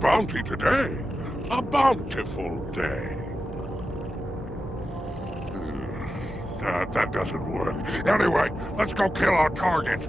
bounty today. A bountiful day. That doesn't work. Anyway, let's go kill our target.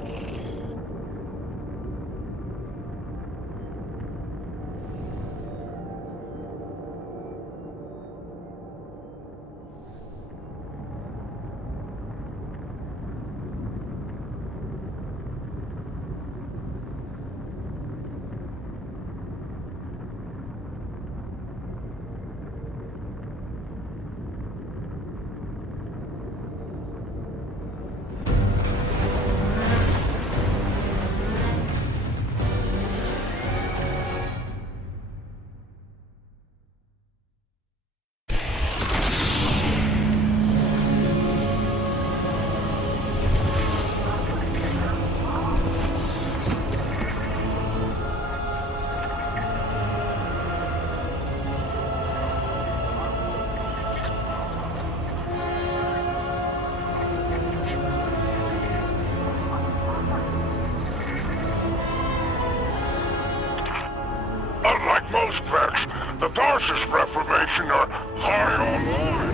Unlike most packs, the Tarsus Reformation are high online.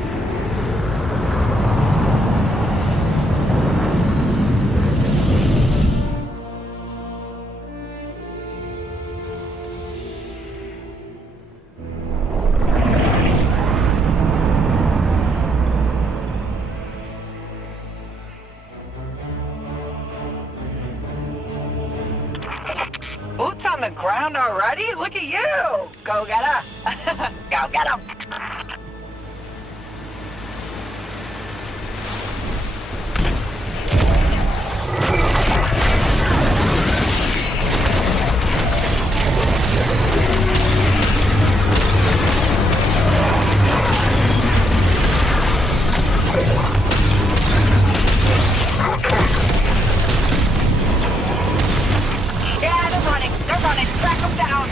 Boots on the ground already? Look at you! Go get her! Go get him! Yeah, they're running! They're running! Track them down!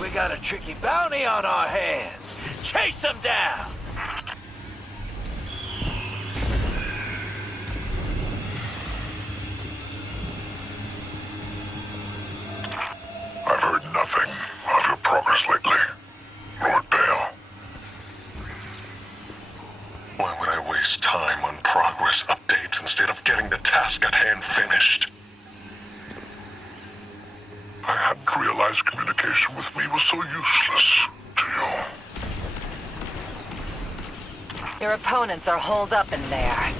We got a tricky bounty on our hands. Chase them down! I've heard nothing of your progress lately, Lord Bale. Why would I waste time on progress updates instead of getting the task at hand finished? I hadn't realized communication with me was so useless to you. Your opponents are holed up in there.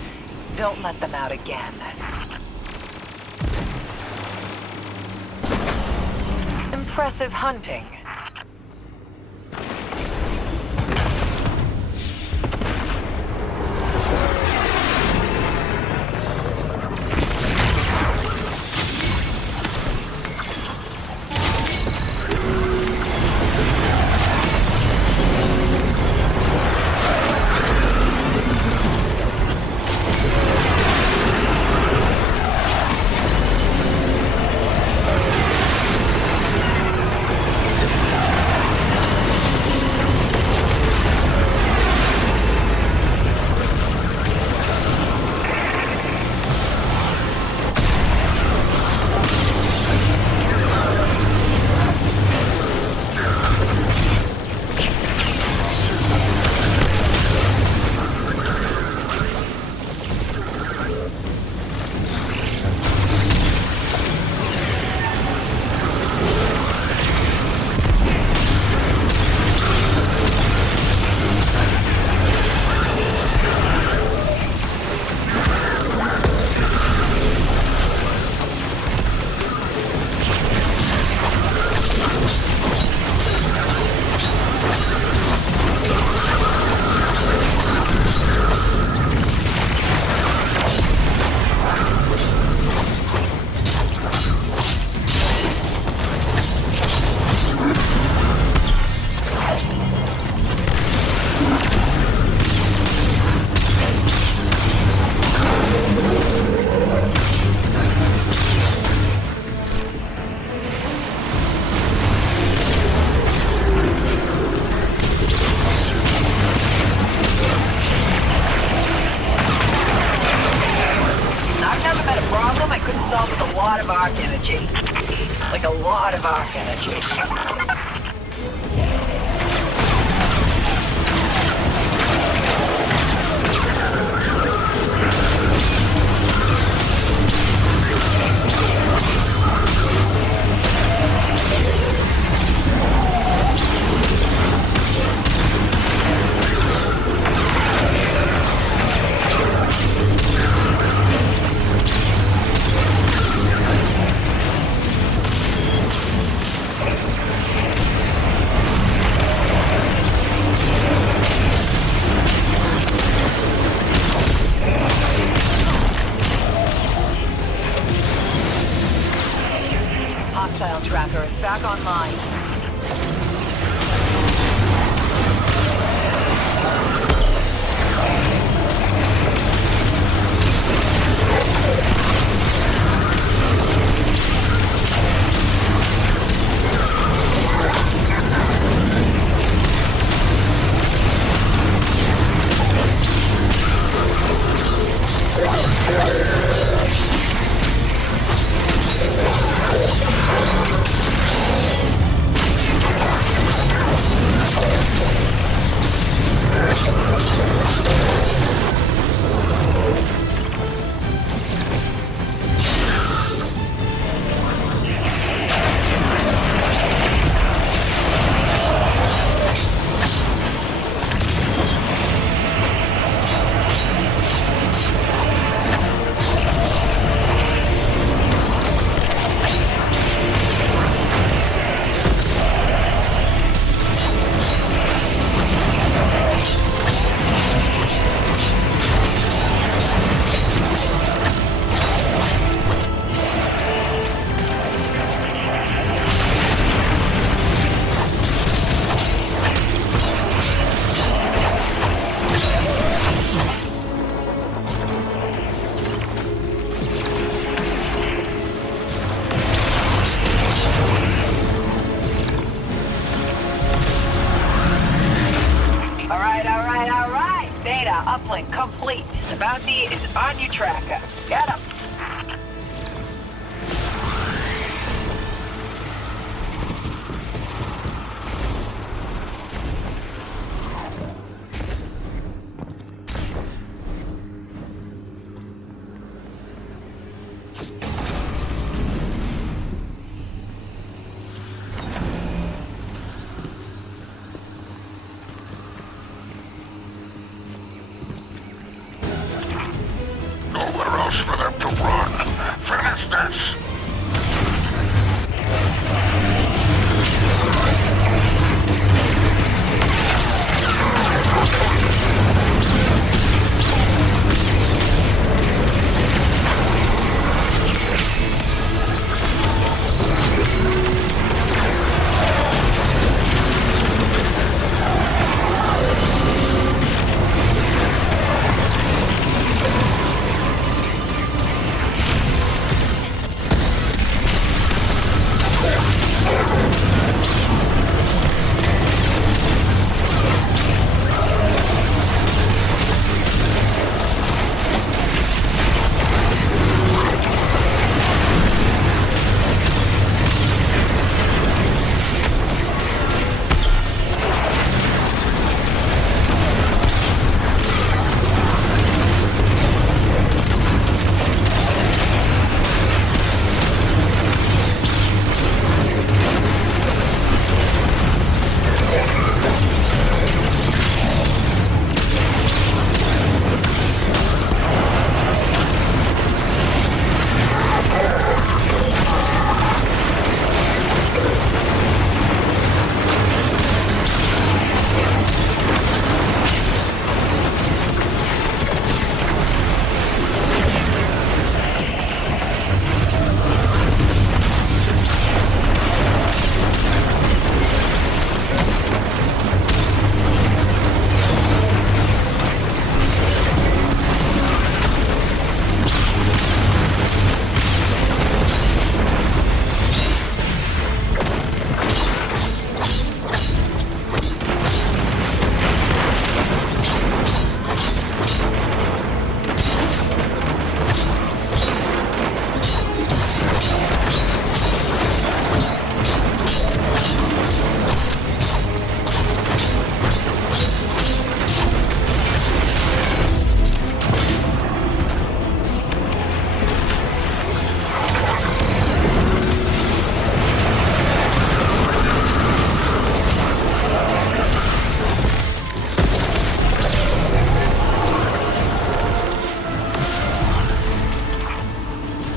Don't let them out again. Impressive hunting. Solve with a lot of arc energy. Like a lot of arc energy. Hostile tracker is back online. uplink complete. The bounty is on your tracker. Get him. Nowhere else for them to run. Finish this!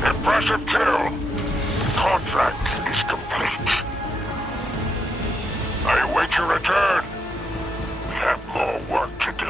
Impressive kill. Contract is complete. I await your return. We have more work to do.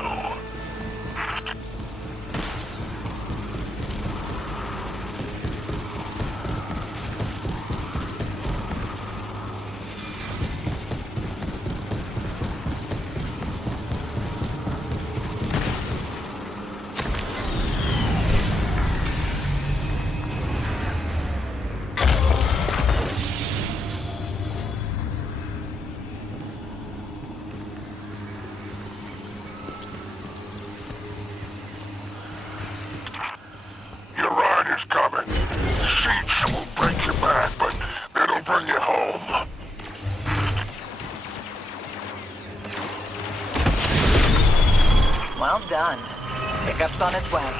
Is coming. Siege will break you back, but it'll bring you home. Well done. Pickup's on its way.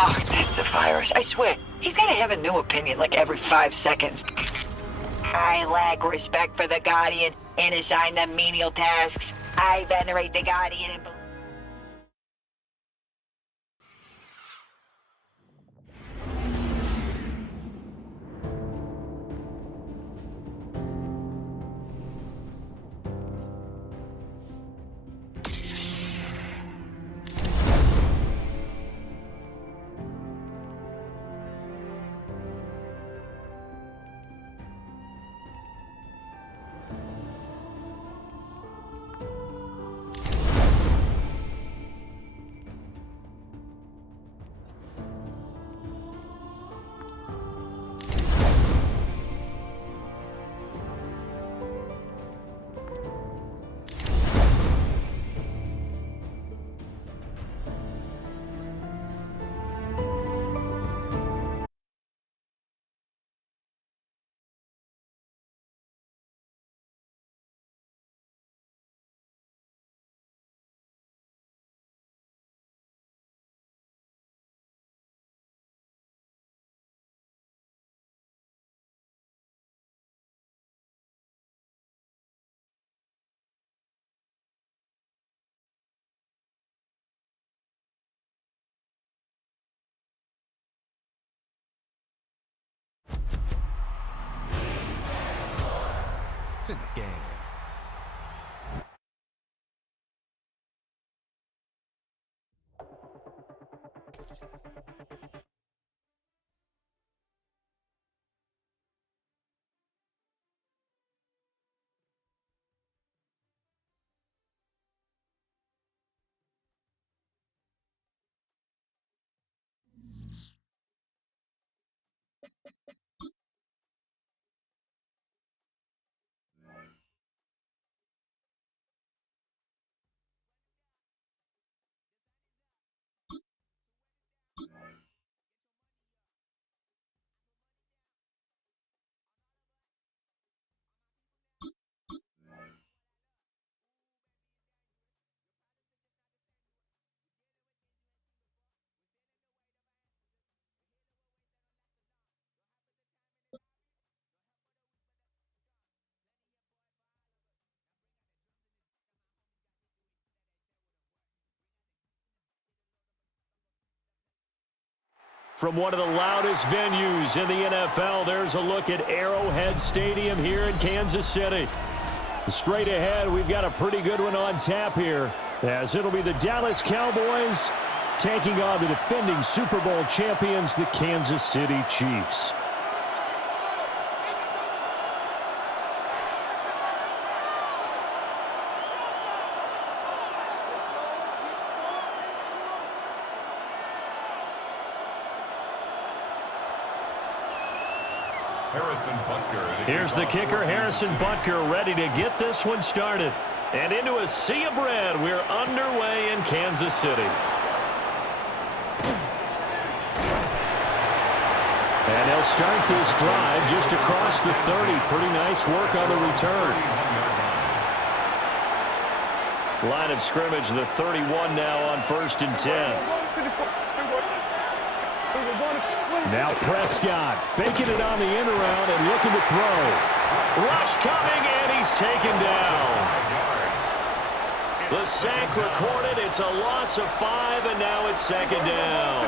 Oh, that's a virus. I swear, he's gotta have a new opinion like every 5 seconds. I lack respect for the Guardian and assign them menial tasks. I venerate the Guardian and... In the game. From one of the loudest venues in the NFL, there's a look at Arrowhead Stadium here in Kansas City. Straight ahead, we've got a pretty good one on tap here, as it'll be the Dallas Cowboys taking on the defending Super Bowl champions, the Kansas City Chiefs. Here's the kicker, Harrison Butker, ready to get this one started. And into a sea of red, we're underway in Kansas City. And they'll start this drive just across the 30. Pretty nice work on the return. Line of scrimmage, the 31 now on 1st and 10. Now Prescott faking it on the end around and looking to throw. Rush coming, and he's taken down. The sack recorded. It's a loss of 5, and now it's 2nd down.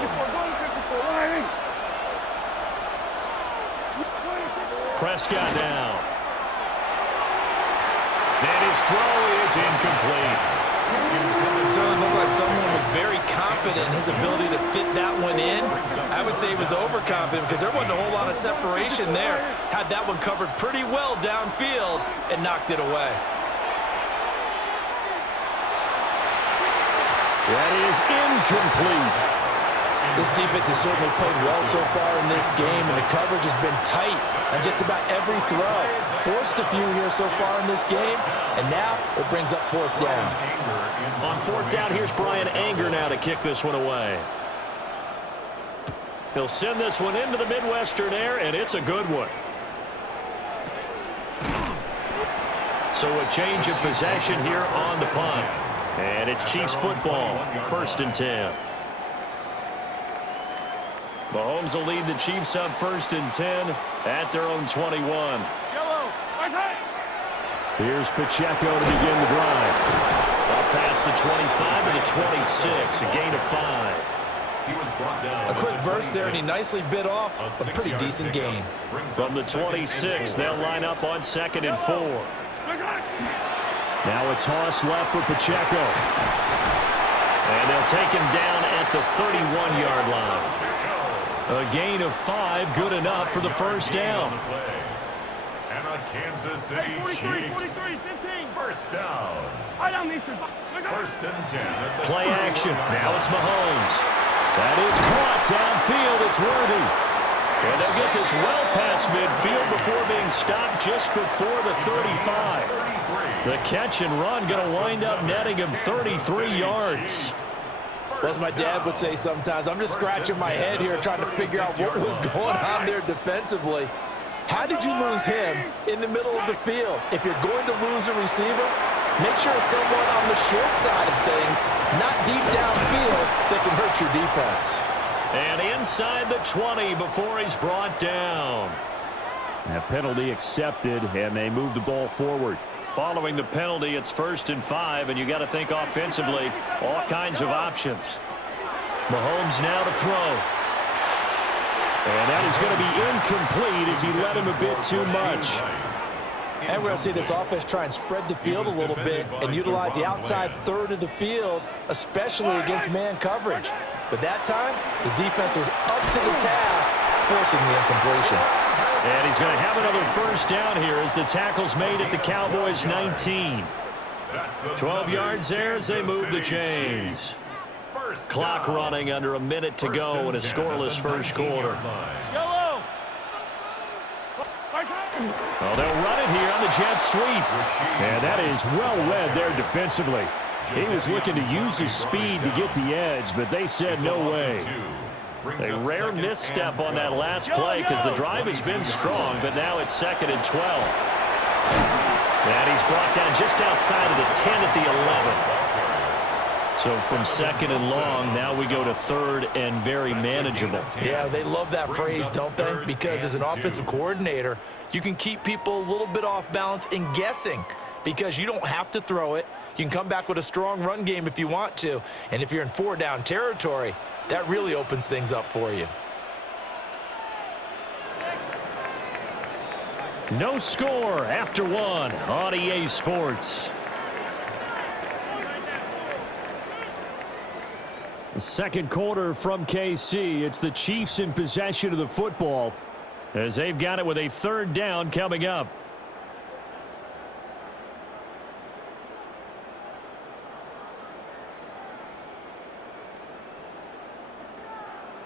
Prescott now. And his throw is incomplete. It certainly looked like someone was very confident in his ability to fit that one in. I would say he was overconfident because there wasn't a whole lot of separation there. Had that one covered pretty well downfield and knocked it away. That is incomplete. This defense has certainly played well so far in this game, and the coverage has been tight on just about every throw. Forced a few here so far in this game, and now it brings up 4th down. On 4th down, here's Brian Anger now to kick this one away. He'll send this one into the Midwestern air, and it's a good one. So a change of possession here on the punt. And it's Chiefs football, 1st and 10. Mahomes will lead the Chiefs up 1st and 10 at their own 21. Here's Pacheco to begin the drive. Up past the 25 to the 26, a gain of 5. A quick burst there, and he nicely bit off a pretty decent gain. From the 26, they'll line up on 2nd and 4. Now a toss left for Pacheco. And they'll take him down at the 31-yard line. A gain of 5, good enough for the first down. And a Kansas City Chiefs. First down. First and 10. Play action. Now it's Mahomes. That is caught downfield. It's Worthy. And they'll get this well past midfield before being stopped just before the 35. The catch and run going to wind up netting him 33 yards. Well, as my dad would say sometimes, I'm just scratching my head here trying to figure out what was going on there defensively. How did you lose him in the middle of the field? If you're going to lose a receiver, make sure it's someone on the short side of things, not deep downfield, that can hurt your defense. And inside the 20 before he's brought down. A penalty accepted, and they move the ball forward. Following the penalty, it's 1st and 5, and you got to think offensively, all kinds of options. Mahomes now to throw. And that is going to be incomplete as he led him a bit too much. And we're going to see this offense try and spread the field a little bit and utilize the outside third of the field, especially against man coverage. But that time, the defense was up to the task, forcing the incompletion. And he's going to have another first down here as the tackle's made at the Cowboys' 19. 12 yards there as they move the chains. Clock running under a minute to go in a scoreless first quarter. Well, they'll run it here on the jet sweep. And that is well read there defensively. He was looking to use his speed to get the edge, but they said no way. A rare misstep on that last play because the drive has been strong, but now it's 2nd and 12. And he's brought down just outside of the 10 at the 11. So from 2nd and long, now we go to 3rd and very manageable. Yeah, they love that phrase, don't they? Because as an offensive coordinator, you can keep people a little bit off balance and guessing because you don't have to throw it. You can come back with a strong run game if you want to. And if you're in 4-down territory, that really opens things up for you. No score after 1 on EA Sports. The second quarter from KC. It's the Chiefs in possession of the football as they've got it with a 3rd down coming up.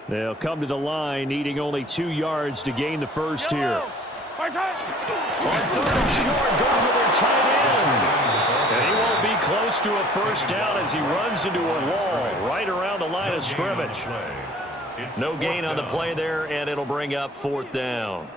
They'll come to the line, needing only 2 yards to gain the first here. On 3rd and short, going to their tight end. And he won't be close to a first down as he runs into a wall right around the line of scrimmage. No gain on the play there, and it'll bring up 4th down.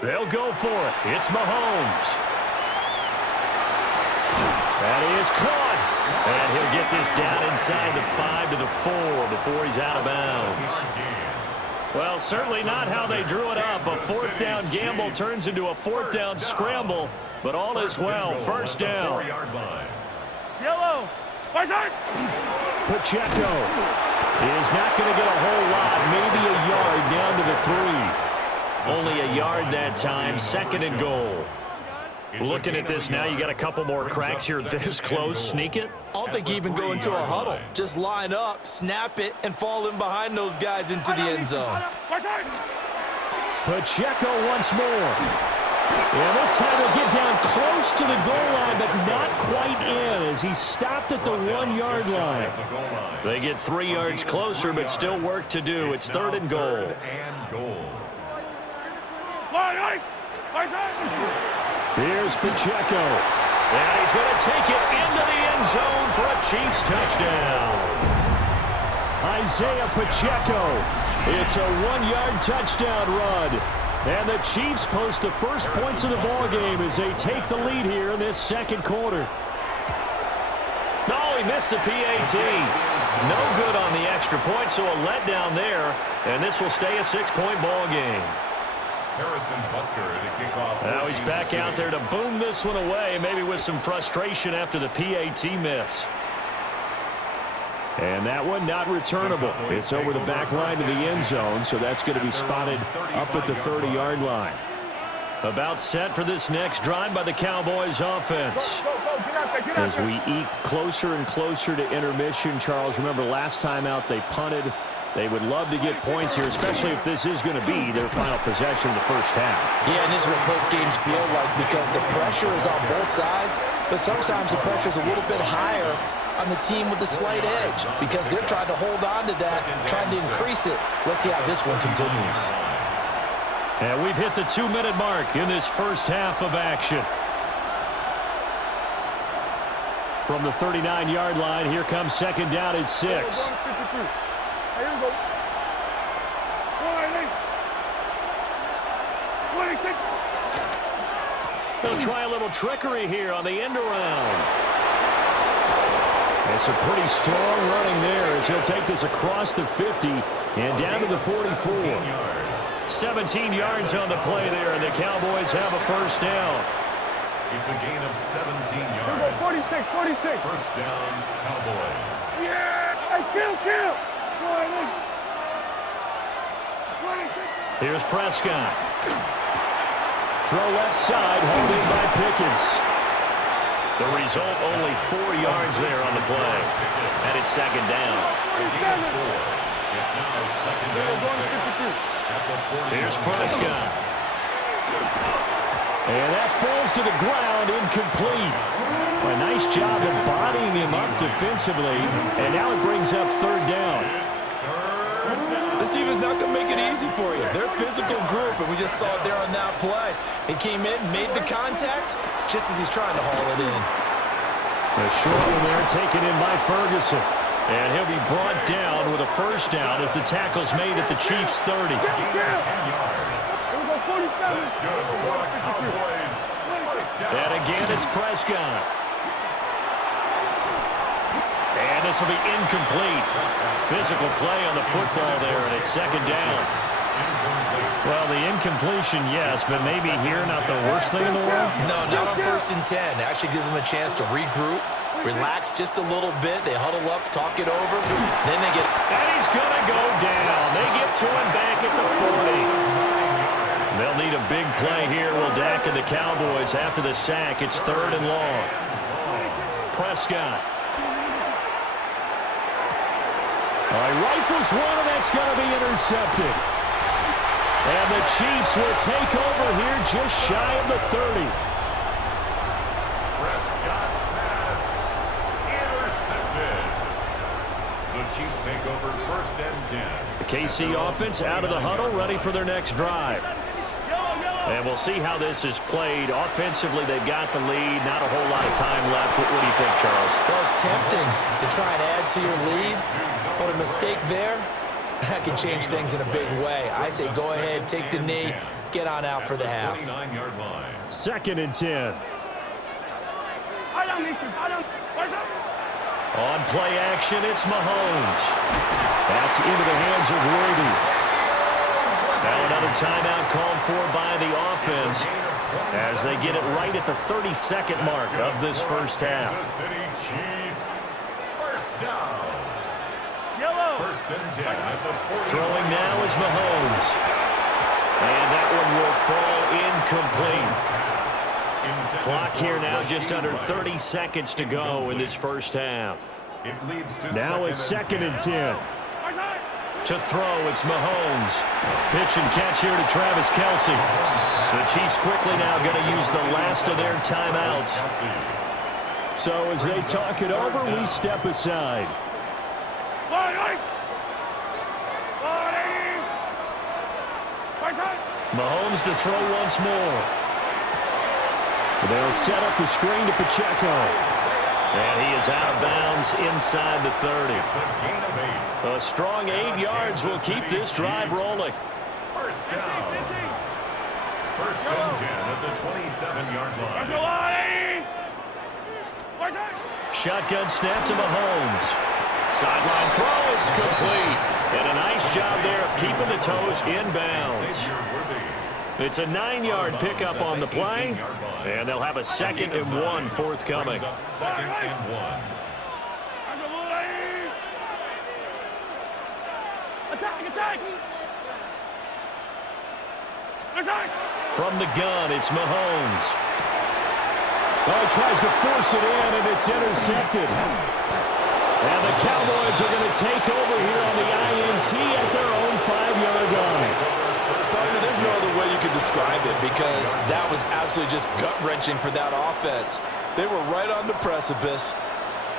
They'll go for it. It's Mahomes. That is caught. And he'll get this down inside the 5 to the 4 before he's out of bounds. Well, certainly not how they drew it up. A 4th down gamble turns into a 4th down scramble, but all is well. First down. Pacheco is not going to get a whole lot, maybe a yard down to the 3. Only a yard that time, 2nd and goal. Looking at this now, you got a couple more cracks here this close. Sneak it? I don't think you even go into a huddle. Just line up, snap it, and fall in behind those guys into the end zone. Pacheco once more. And this time he'll get down close to the goal line, but not quite in as he stopped at the 1-yard line. They get 3 yards closer, but still work to do. It's 3rd and goal. Here's Pacheco. And he's going to take it into the end zone for a Chiefs touchdown. Isaiah Pacheco. It's a 1-yard touchdown run. And the Chiefs post the first points of the ball game as they take the lead here in this second quarter. No, he missed the PAT. No good on the extra point, so a letdown there. And this will stay a 6-point ball game. Harrison Butker to kick off. Now he's back out there to boom this one away, maybe with some frustration after the PAT miss. And that one not returnable. It's over the back line to the end zone, so that's going to be spotted up at the 30-yard line. About set for this next drive by the Cowboys offense. As we eke closer and closer to intermission, Charles, remember last time out they punted. They would love to get points here, especially if this is going to be their final possession of the first half. Yeah, and this is what close games feel like because the pressure is on both sides, but sometimes the pressure is a little bit higher on the team with the slight edge because they're trying to hold on to that, trying to increase it. Let's see how this one continues. And we've hit the 2-minute mark in this first half of action. From the 39-yard line, here comes second down at 6. They'll try a little trickery here on the end around. It's a pretty strong running there as he'll take this across the 50 and down to the 44. 17 yards on the play there, and the Cowboys have a first down. It's a gain of 17 yards. 46. First down, Cowboys. Yeah! Hey, kill! Here's Prescott. Throw left side, held in by Pickens. The result, only 4 yards there on the play. And it's second down. It's now second and 6. Here's Prescott. And that falls to the ground, incomplete. A nice job of bodying him up defensively. And now it brings up third down. This defense not going to make it easy for you. They're a physical group, and we just saw it there on that play. He came in, made the contact, just as he's trying to haul it in. The short one there taken in by Ferguson. And he'll be brought down with a first down as the tackle's made at the Chiefs' 30. And again, it's Prescott. And this will be incomplete. Physical play on the football there, and it's second down. Well, the incompletion, yes, but maybe here not the worst thing in the world? No, not on 1st and 10. Actually gives them a chance to regroup, relax just a little bit. They huddle up, talk it over, then they get... And he's going to go down. They get to him back at the 40. They'll need a big play here, will Dak and the Cowboys after the sack. It's third and long. Prescott. All right, rifles one, and that's going to be intercepted. And the Chiefs will take over here just shy of the 30. Prescott's pass intercepted. The Chiefs take over 1st and 10. The KC offense out of the huddle, ready for their next drive. And we'll see how this is played. Offensively, they've got the lead. Not a whole lot of time left. What do you think, Charles? Well, it's tempting to try and add to your lead, but a mistake there, that can change things in a big way. I say go ahead, take the knee, get on out for the half. 49-yard line. Second and 10. On play action, it's Mahomes. That's into the hands of Worthy. Now another timeout called for by the offense as they get it right at the 32nd mark of this first half. Kansas City Chiefs. First down. First and 10 at the 40. Throwing now is Mahomes. And that one will fall incomplete. Clock here now just under 30 seconds to go in this first half. It leads to Now is second and 10. To throw, it's Mahomes. Pitch and catch here to Travis Kelce. The Chiefs quickly now going to use the last of their timeouts. So as they talk it over, we step aside. Mahomes to throw once more. They'll set up the screen to Pacheco. And he is out of bounds inside the 30. It's a gain of 8. A strong 8 yards will keep this drive rolling. First down. First and 10 at the 27-yard line. Shotgun snap to Mahomes. Sideline throw, it's complete. And a nice job there of keeping the toes in bounds. It's a 9-yard pickup on the play, and they'll have a 2nd and 1 forthcoming. Second and 1. From the gun, it's Mahomes. Oh, he tries to force it in, and it's intercepted. And the Cowboys are going to take over here on the INT at their own 5-yard line. There's no other way you could describe it because that was absolutely just gut-wrenching for that offense. They were right on the precipice.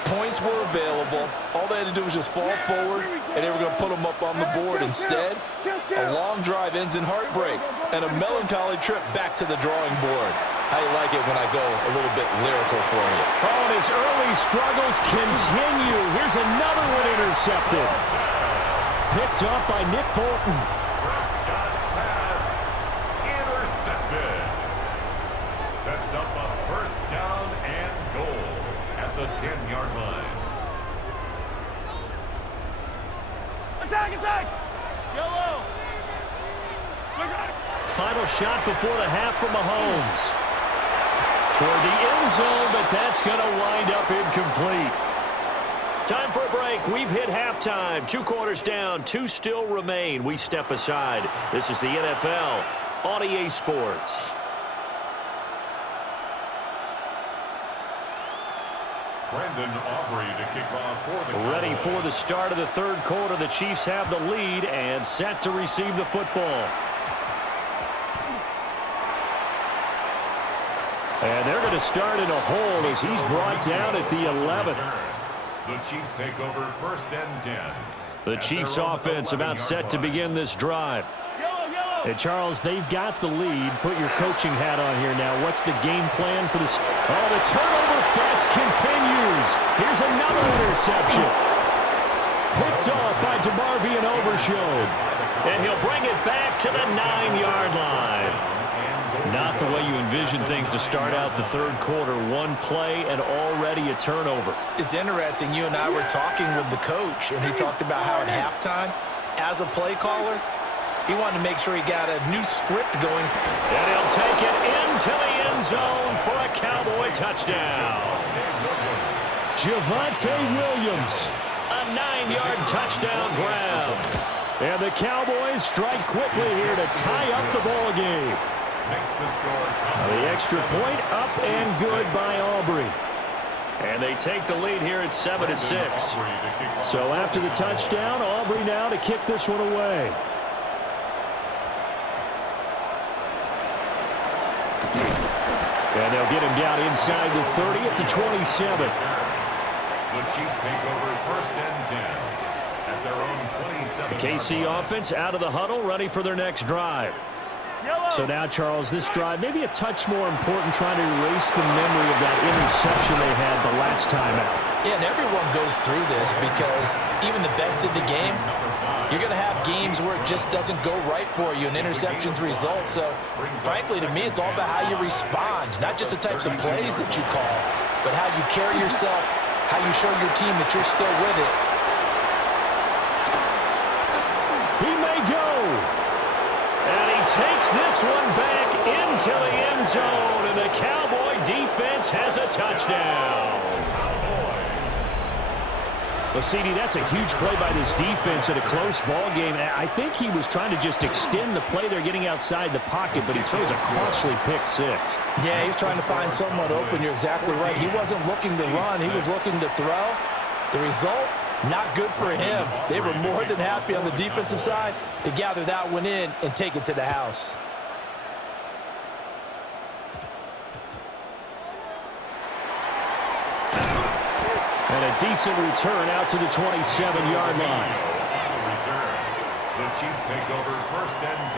Points were available. All they had to do was just fall forward, and they were going to put them up on the board. Instead, a long drive ends in heartbreak and a melancholy trip back to the drawing board. How you like it when I go a little bit lyrical for you? Oh, and his early struggles continue. Here's another one intercepted. Picked up by Nick Bolton. Prescott's pass intercepted. Sets up a first down and goal at the 10-yard line. Attack! Yellow! Final shot before the half from Mahomes. Toward the end zone, but that's going to wind up incomplete. Time for a break. We've hit halftime. 2 quarters down, 2 still remain. We step aside. This is the NFL on EA Sports. Brendan Aubrey to kick off for the Ready Cowboys. for the start of the 3rd quarter. The Chiefs have the lead and set to receive the football. And they're going to start in a hole as he's brought down at the 11. The Chiefs take over first and 10. The Chiefs offense about set to begin this drive. And Charles, they've got the lead. Put your coaching hat on here now. What's the game plan for this? Oh, the turnover fest continues. Here's another interception. Picked off by DeMarvion Overshown. And he'll bring it back to the 9-yard line. Not the way you envision things to start out the 3rd quarter. 1 play and already a turnover. It's interesting. You and I were talking with the coach, and he talked about how at halftime, as a play caller, he wanted to make sure he got a new script going. And he'll take it into the end zone for a Cowboy touchdown. Javonte Williams. A 9-yard touchdown grab. And the Cowboys strike quickly here to tie up the ball game. Makes the score. The extra point up and good by Aubrey. And they take the lead here at 7-6. So after the touchdown, Aubrey now to kick this one away. And they'll get him down inside the 30 at the 27. The Chiefs take over first and 10 at their own 27. The KC offense out of the huddle, ready for their next drive. So now, Charles, this drive maybe a touch more important, trying to erase the memory of that interception they had the last time out. Yeah, and everyone goes through this because even the best in the game, you're going to have games where it just doesn't go right for you, and interceptions result. So, frankly, to me, it's all about how you respond, not just the types of plays that you call, but how you carry yourself, how you show your team that you're still with it. He may go. And he takes this one back into the end zone, and the Cowboy defense has a touchdown. Well, CD, that's a huge play by this defense in a close ball game. I think he was trying to just extend the play. They're getting outside the pocket, but he throws a costly pick 6. Yeah, he's trying to find someone open. You're exactly right. He wasn't looking to run. He was looking to throw. The result, not good for him. They were more than happy on the defensive side to gather that one in and take it to the house. And a decent return out to the 27-yard line. The Chiefs take over first and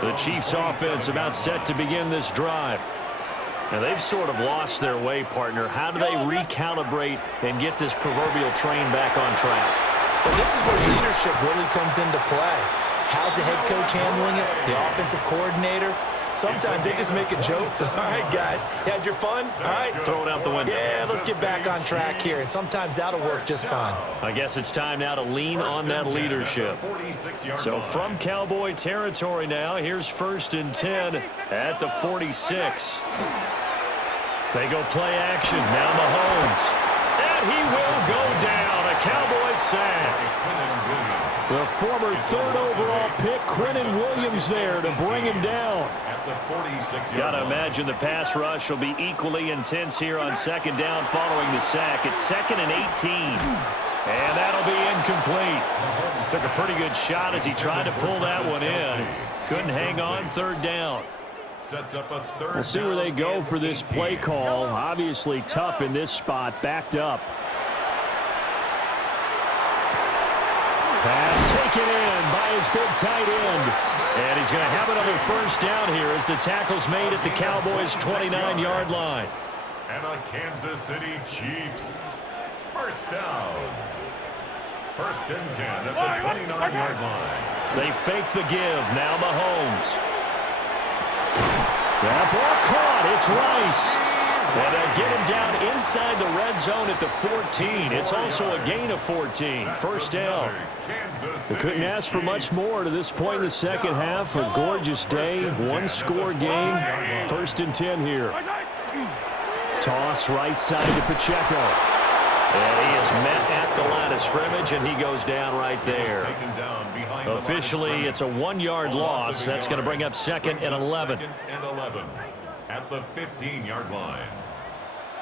10. The Chiefs offense about set to begin this drive. Now, they've sort of lost their way, partner. How do they recalibrate and get this proverbial train back on track? Well, this is where leadership really comes into play. How's the head coach handling it? The offensive coordinator? Sometimes they just make a joke. All right, guys, you had your fun? All right. Throw it out the window. Yeah, let's get back on track here. And sometimes that'll work just fine. I guess it's time now to lean on that leadership. So from Cowboy territory now, here's 1st and 10 at the 46. They go play action. Now Mahomes. And he will go down. A Cowboy sack. The former 3rd overall pick, Quinnen Williams, there to bring him down. Got to imagine the pass rush will be equally intense here on 2nd down following the sack. It's 2nd and 18. And that'll be incomplete. Took a pretty good shot as he tried to pull that one in. Couldn't hang on 3rd down. We'll see where they go for this play call. Obviously tough in this spot, backed up. Pass taken in by his big tight end. And he's going to have another 1st down here as the tackle's made at the Cowboys' 29-yard line. And the Kansas City Chiefs. 1st down. 1st and 10 at the 29-yard line. They fake the give. Now Mahomes. That ball caught. It's Rice. And they get him down inside the red zone at the 14. It's also a gain of 14. 1st down. They couldn't ask for much more to this point in the second half. A gorgeous day, 1-score game. 1st and 10 here. Toss right side to Pacheco. And he is met at the line of scrimmage, and he goes down right there. Officially, it's a 1-yard loss. That's going to bring up 2nd and 11. At the 15-yard line.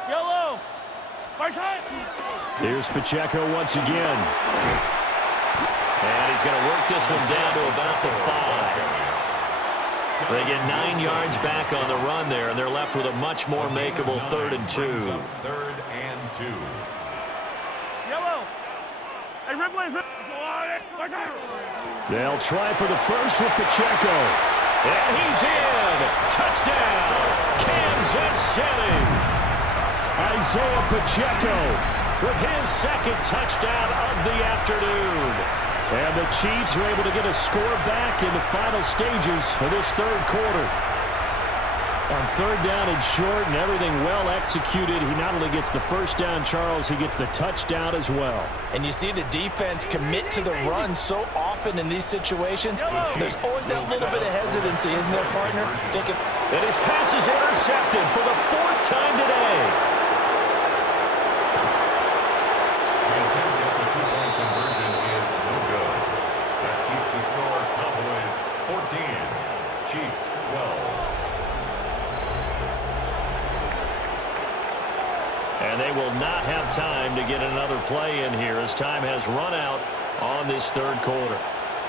Yellow. Here's Pacheco once again. And he's going to work this one down to about the 5. They get 9 yards back on the run there, and they're left with a much more makeable 3rd and 2. 3rd and 2. Yellow. They'll try for the first with Pacheco. And he's in. Touchdown, Kansas City. Isaiah Pacheco with his 2nd touchdown of the afternoon. And the Chiefs are able to get a score back in the final stages of this 3rd quarter. On 3rd down and short and everything well executed, he not only gets the 1st down, Charles, he gets the touchdown as well. And you see the defense commit to the run so often in these situations. There's always that little bit of hesitancy, isn't there, partner? Thinking, and his pass is intercepted for the 4th time today. The attempt at the 2-point conversion is no good. That keeps the score Cowboys 14, Chiefs 12. And they will not have time to get another play in here as time has run out on this 3rd quarter.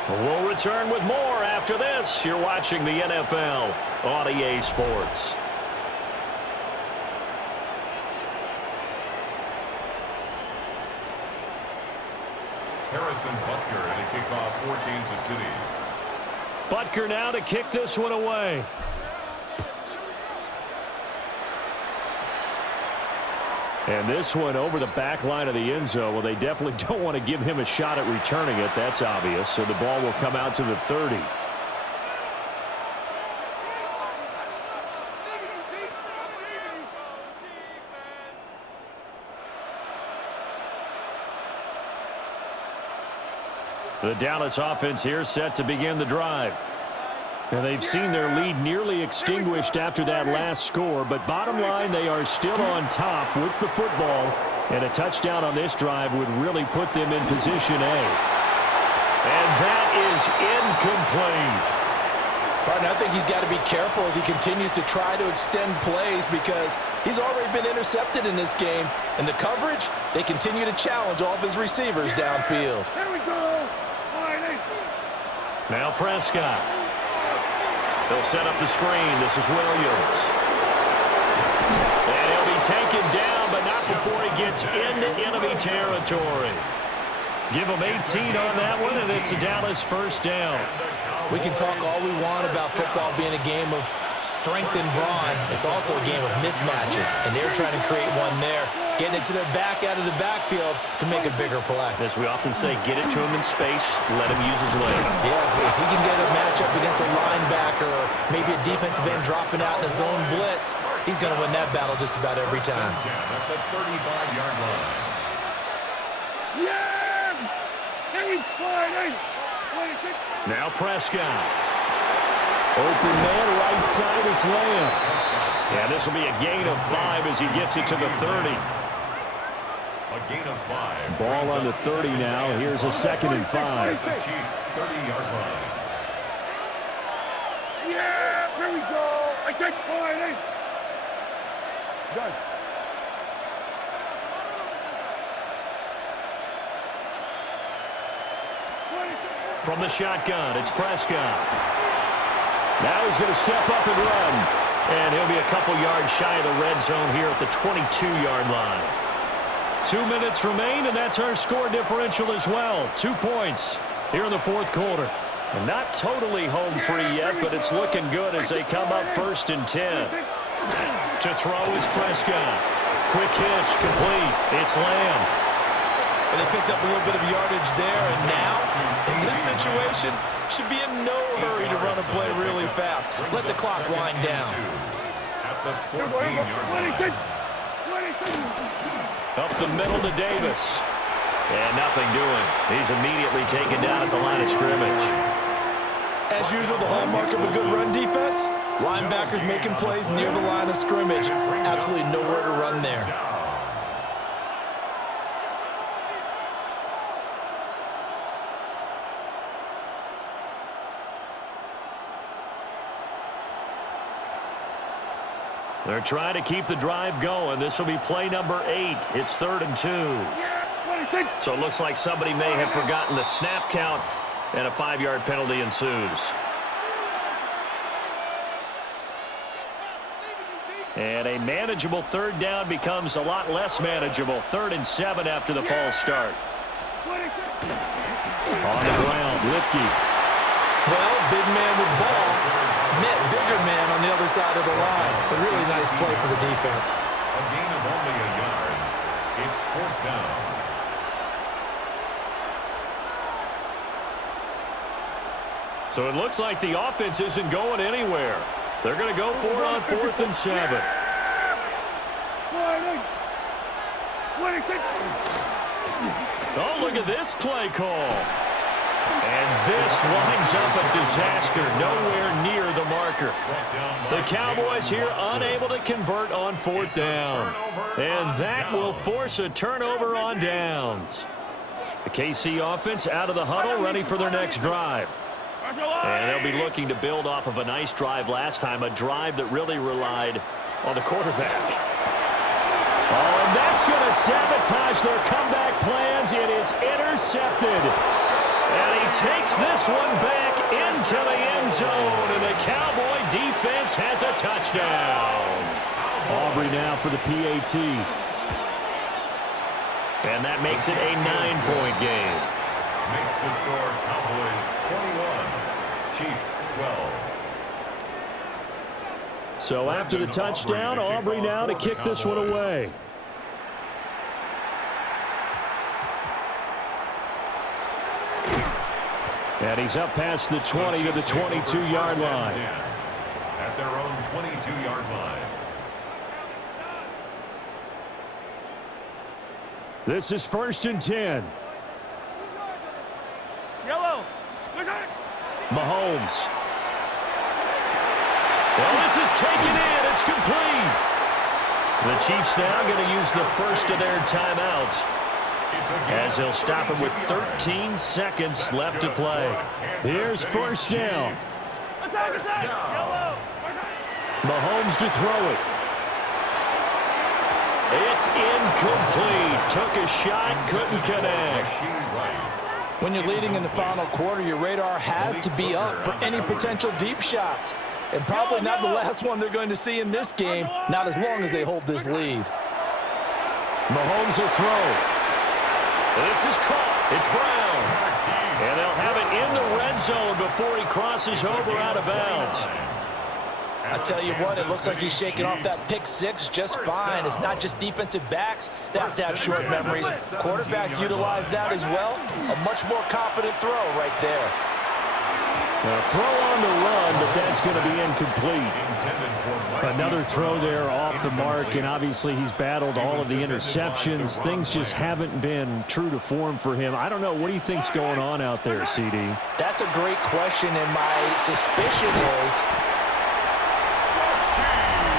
We'll return with more after this. You're watching the NFL on EA Sports. Harrison Butker to kick off for Kansas City. Butker now to kick this one away. And this one over the back line of the end zone. Well, they definitely don't want to give him a shot at returning it. That's obvious. So the ball will come out to the 30. The Dallas offense here set to begin the drive. And they've seen their lead nearly extinguished after that last score. But bottom line, they are still on top with the football. And a touchdown on this drive would really put them in position A. And that is incomplete. Partner, I think he's got to be careful as he continues to try to extend plays because he's already been intercepted in this game. And the coverage, they continue to challenge all of his receivers downfield. Here we go. Now Prescott. They'll set up the screen. This is Williams. And he'll be taken down, but not before he gets into enemy territory. Give him 18 on that one, and it's a Dallas 1st down. We can talk all we want about football being a game of strength and brawn. It's also a game of mismatches, and they're trying to create one there, getting it to their back out of the backfield to make a bigger play. As we often say, get it to him in space, let him use his leg. Yeah, if he can get a matchup against a linebacker or maybe a defensive end dropping out in a zone blitz, he's going to win that battle just about every time. At the 35-yard line. Now Prescott. Open man, right side, it's Lamb. Yeah, this will be a gain of 5 as he gets it to the 30. A gain of 5. Ball on the 30 now. Here's a 2nd and 5. The Chiefs' 30-yard line. Yeah, here we go. I take 5. Done. From the shotgun, it's Prescott. Now he's going to step up and run. And he'll be a couple yards shy of the red zone here at the 22-yard line. 2 minutes remain, and that's our score differential as well. 2 points here in the fourth quarter. And not totally home free yet, but it's looking good as they come up 1st and 10. To throw is Prescott. Quick hitch, complete. It's Lamb. And they picked up a little bit of yardage there, and now, in this situation, should be in no hurry to run a play really fast. Let the clock wind down. At the 14-yard line. Up the middle to Davis. And nothing doing. He's immediately taken down at the line of scrimmage. As usual, the hallmark of a good run defense, linebackers making plays near the line of scrimmage. Absolutely nowhere to run there. They're trying to keep the drive going. This will be play number 8. It's 3rd and 2. So it looks like somebody may have forgotten the snap count, and a 5-yard penalty ensues. And a manageable 3rd down becomes a lot less manageable. 3rd and 7 after the false start. On the ground, Lipke. Well, big man with ball met bigger man on the other side of the line. A really nice play for the defense. A gain of only a yard. It's 4th down. So it looks like the offense isn't going anywhere. They're going to go for it on 4th and 7. Oh, look at this play call. And this winds up a disaster, nowhere near the marker. The Cowboys here unable to convert on 4th down. And that will force a turnover on downs. The KC offense out of the huddle, ready for their next drive. And they'll be looking to build off of a nice drive last time, a drive that really relied on the quarterback. Oh, and that's going to sabotage their comeback plans. It is intercepted. And he takes this one back into the end zone, and the Cowboy defense has a touchdown. Aubrey now for the PAT. And that makes it a 9-point game. Makes the score Cowboys 21, Chiefs 12. So after the touchdown, Aubrey now to kick this one away. And he's up past the 20 to the 22-yard line. At their own 22-yard line. This is 1st and 10. Yellow. Mahomes. Well, this is taken in. It's complete. The Chiefs now going to use the first of their timeouts, as they'll stop him with 13 seconds left to play. Here's 1st down. Mahomes to throw it. It's incomplete. Took a shot, couldn't connect. When you're leading in the final quarter, your radar has to be up for any potential deep shots. And probably not the last one they're going to see in this game, not as long as they hold this lead. Mahomes will throw. This is caught. It's Brown. And they'll have it in the red zone before he crosses over out of bounds. I tell you what, it looks like he's shaking off that pick six just fine. It's not just defensive backs that have short memories. Quarterbacks utilize that as well. A much more confident throw right there. A throw on the run, but that's going to be incomplete. Another throw there off the mark, and obviously he's battled all of the interceptions. Things just haven't been true to form for him. I don't know. What do you think's going on out there, CD? That's a great question, and my suspicion is...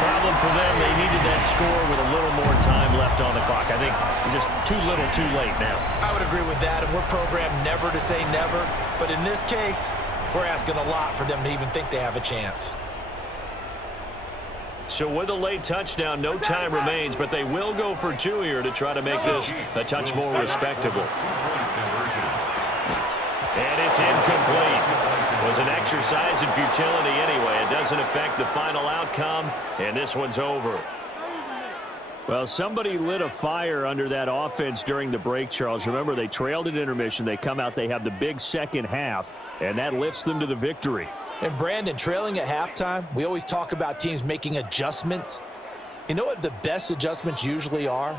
Problem for them, they needed that score with a little more time left on the clock. I think just too little too late now. I would agree with that, and we're programmed never to say never. But in this case, we're asking a lot for them to even think they have a chance. So with a late touchdown, no time remains, but they will go for two here to try to make this a touch more respectable. And it's incomplete. It was an exercise in futility anyway. It doesn't affect the final outcome, and this one's over. Well, somebody lit a fire under that offense during the break, Charles. Remember, they trailed at intermission. They come out, they have the big second half, and that lifts them to the victory. And Brandon, trailing at halftime, we always talk about teams making adjustments. You know what the best adjustments usually are?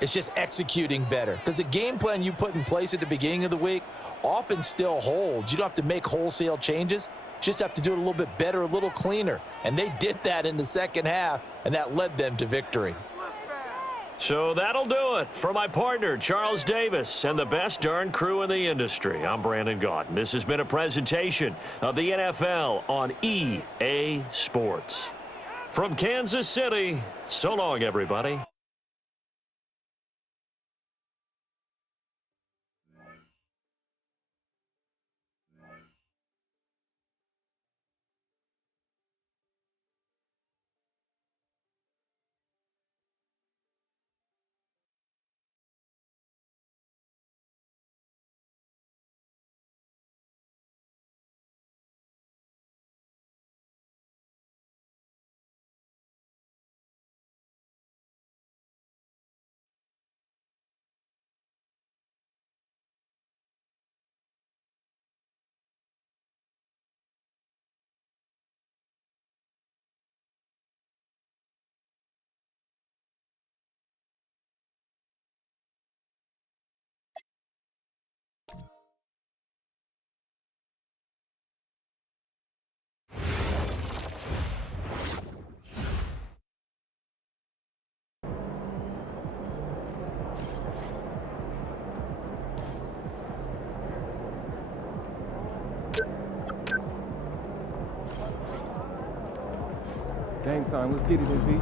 It's just executing better. Because the game plan you put in place at the beginning of the week often still holds. You don't have to make wholesale changes. You just have to do it a little bit better, a little cleaner. And they did that in the second half, and that led them to victory. So that'll do it for my partner, Charles Davis, and the best darn crew in the industry. I'm Brandon Gaudin. This has been a presentation of the NFL on EA Sports. From Kansas City, so long, everybody. Game time. Let's get it, MP.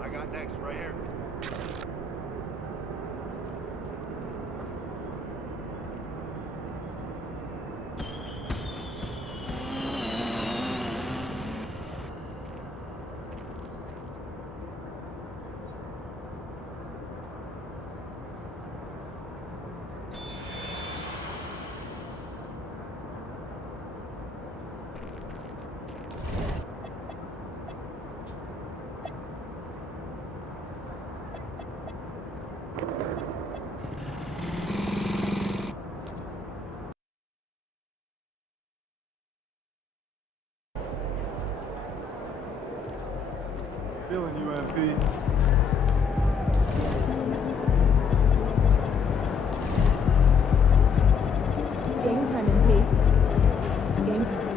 I got next right here. Feeling you, MP. Game time, MP. Game time.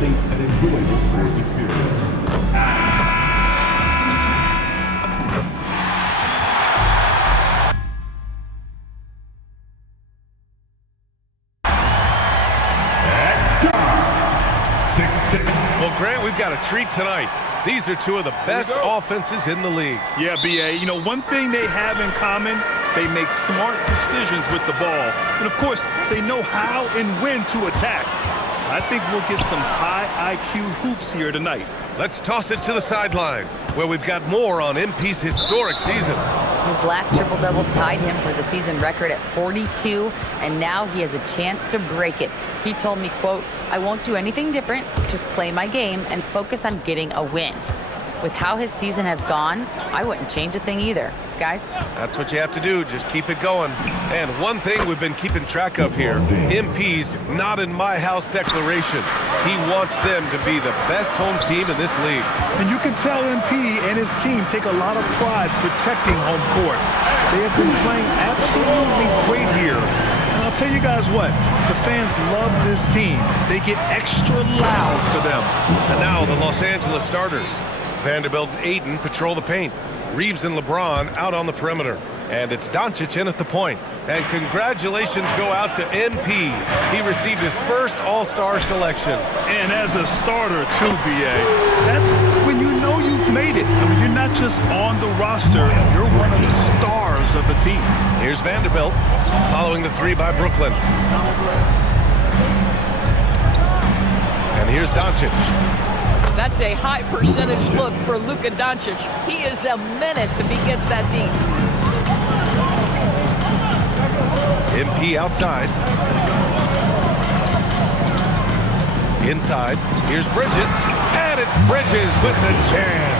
safe and enjoyable sports experience. Well, Grant, we've got a treat tonight. These are two of the best offenses in the league. Yeah, B.A., you know, one thing they have in common, they make smart decisions with the ball. And, of course, they know how and when to attack. I think we'll get some high IQ hoops here tonight. Let's toss it to the sideline, where we've got more on MP's historic season. His last triple-double tied him for the season record at 42, and now he has a chance to break it. He told me, quote, "I won't do anything different, just play my game and focus on getting a win." With how his season has gone, I wouldn't change a thing either. Guys? That's what you have to do, just keep it going. And one thing we've been keeping track of here, MP's not in my house declaration. He wants them to be the best home team in this league. And you can tell MP and his team take a lot of pride protecting home court. They have been playing absolutely great here. And I'll tell you guys what, the fans love this team. They get extra loud for them. And now the Los Angeles starters. Vanderbilt and Ayton patrol the paint. Reeves and LeBron out on the perimeter. And it's Doncic in at the point. And congratulations go out to MP. He received his first All-Star selection. And as a starter too, B.A., that's when you know you've made it. I mean, you're not just on the roster, you're one of the stars of the team. Here's Vanderbilt following the three by Brooklyn. And here's Doncic. That's a high percentage look for Luka Doncic. He is a menace if he gets that deep. MP outside. Inside. Here's Bridges. And it's Bridges with the jam.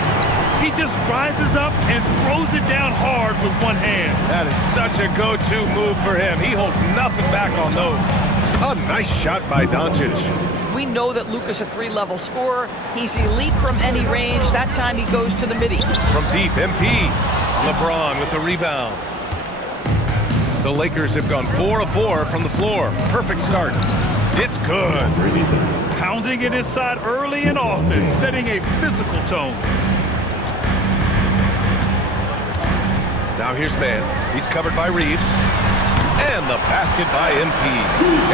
He just rises up and throws it down hard with one hand. That is such a go-to move for him. He holds nothing back on those. A nice shot by Doncic. We know that Luka's a three-level scorer. He's elite from any range. That time he goes to the midi. From deep, MP. LeBron with the rebound. The Lakers have gone 4 of 4 from the floor. Perfect start. It's good. Pounding it inside early and often, setting a physical tone. Now here's Mann. He's covered by Reeves. And the basket by MP.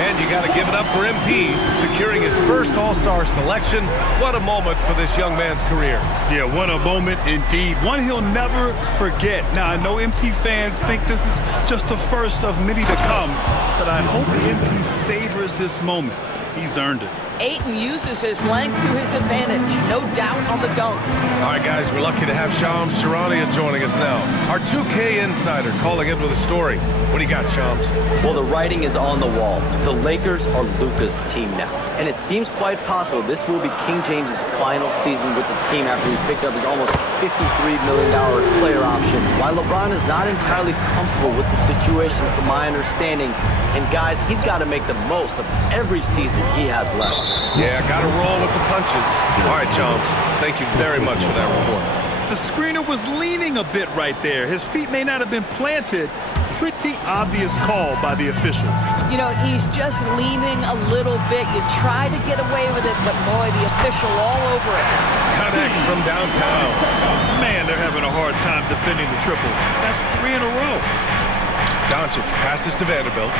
And you got to give it up for MP, securing his first All-Star selection. What a moment for this young man's career. Yeah, what a moment indeed. One he'll never forget. Now, I know MP fans think this is just the first of many to come, but I hope MP savors this moment. He's earned it. Ayton uses his length to his advantage. No doubt on the dunk. All right, guys, we're lucky to have Shams Charania joining us now. Our 2K insider calling in with a story. What do you got, Shams? Well, the writing is on the wall. The Lakers are Luka's team now. And it seems quite possible this will be King James's final season with the team after he picked up his almost $53 million player option. While LeBron is not entirely comfortable with the situation from my understanding, and guys, he's got to make the most of every season he has left. Yeah, got to roll with the punches. All right, Shams, thank you very much for that report. The screener was leaning a bit right there. His feet may not have been planted. Pretty obvious call by the officials. You know, he's just leaning a little bit. You try to get away with it, but boy, the official all over it. Connect from downtown. Man, they're having a hard time defending the triple. That's 3 in a row. Doncic passes to Vanderbilt.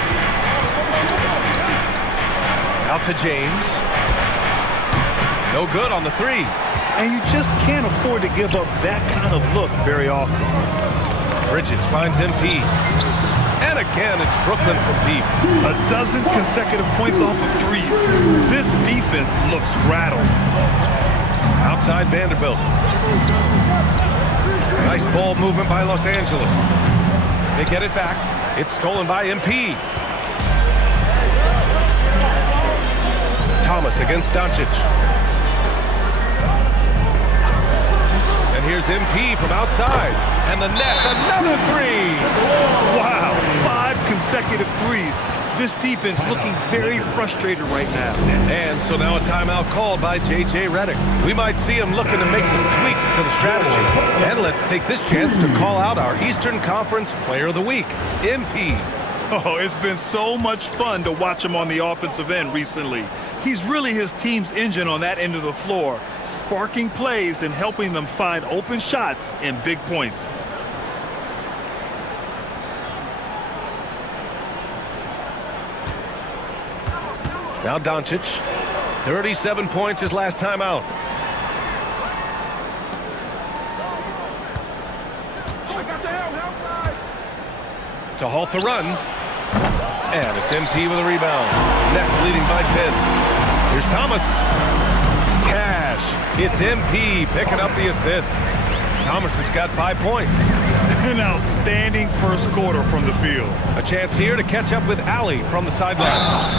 Out to James. No good on the three. And you just can't afford to give up that kind of look very often. Bridges finds MP. And again, it's Brooklyn from deep. A dozen consecutive points off of threes. This defense looks rattled. Outside Vanderbilt. Nice ball movement by Los Angeles. They get it back. It's stolen by MP. Thomas against Doncic. And here's MP from outside. And the net, another three. Wow, 5 consecutive threes. This defense looking very frustrated right now. And so now a timeout called by J.J. Redick. We might see him looking to make some tweaks to the strategy. And let's take this chance to call out our Eastern Conference Player of the Week, MP. Oh, it's been so much fun to watch him on the offensive end recently. He's really his team's engine on that end of the floor, sparking plays and helping them find open shots and big points. Now Doncic, 37 points his last time out. To halt the run. And it's MP with a rebound. Nets leading by 10. Here's Thomas. Cash. It's MP picking up the assist. Thomas has got 5 points. An outstanding first quarter from the field. A chance here to catch up with Allie from the sideline.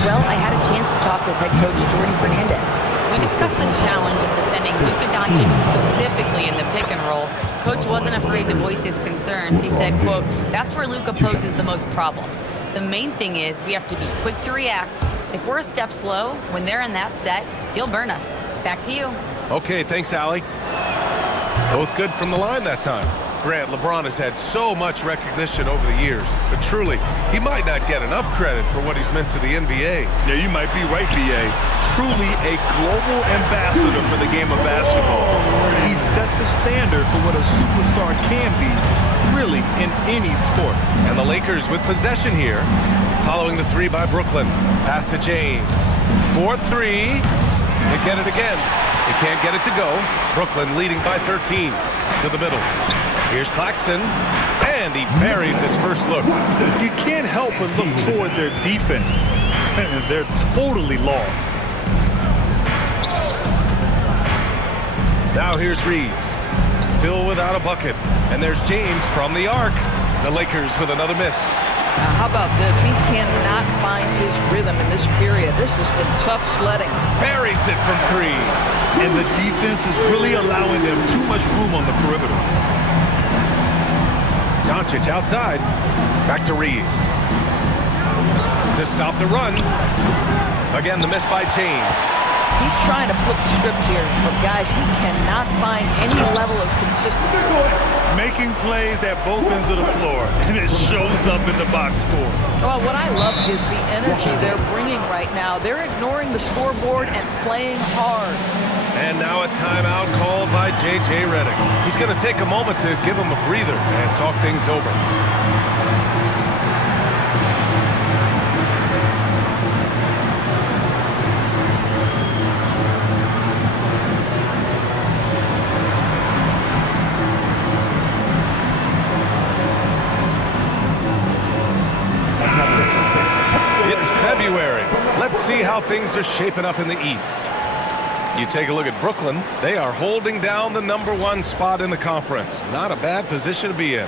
Well, I had a chance to talk with head coach Jordy Fernandez. We discussed the challenge of defending Luka Doncic specifically in the pick and roll. Coach wasn't afraid to voice his concerns. He said, quote, "That's where Luka poses the most problems. The main thing is we have to be quick to react. If we're a step slow, when they're in that set, he'll burn us." Back to you. Okay, thanks, Allie. Both good from the line that time. Grant, LeBron has had so much recognition over the years, but truly, he might not get enough credit for what he's meant to the NBA. Yeah, you might be right, B.A. Truly a global ambassador for the game of basketball. He set the standard for what a superstar can be, really, in any sport. And the Lakers with possession here, following the three by Brooklyn. Pass to James. 4-3. They get it again. They can't get it to go. Brooklyn leading by 13 to the middle. Here's Claxton, and he buries his first look. You can't help but look toward their defense. They're totally lost. Now here's Reeves, still without a bucket. And there's James from the arc. The Lakers with another miss. How about this? He cannot find his rhythm in this period. This has been tough sledding. Buries it from three. And the defense is really allowing them too much room on the perimeter. Doncic outside. Back to Reeves. To stop the run. Again, the miss by James. He's trying to flip the script here, but guys, he cannot find any level of consistency. Making plays at both ends of the floor, and it shows up in the box score. Well, what I love is the energy they're bringing right now. They're ignoring the scoreboard and playing hard. And now a timeout called by J.J. Redick. He's going to take a moment to give him a breather and talk things over. It's February. Let's see how things are shaping up in the East. You take a look at Brooklyn. They are holding down the #1 spot in the conference. Not a bad position to be in.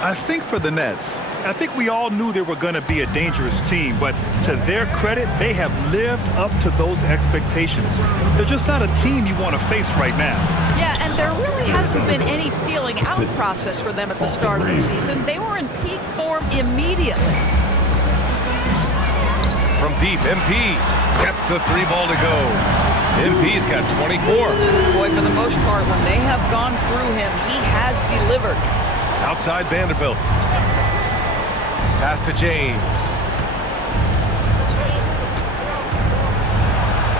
I think for the Nets, I think we all knew they were going to be a dangerous team, but to their credit, they have lived up to those expectations. They're just not a team you want to face right now. Yeah, and there really hasn't been any feeling out process for them at the start of the season. They were in peak form immediately. From deep, MP gets the three ball to go. MP's got 24. Boy, for the most part, when they have gone through him, he has delivered. Outside Vanderbilt. Pass to James.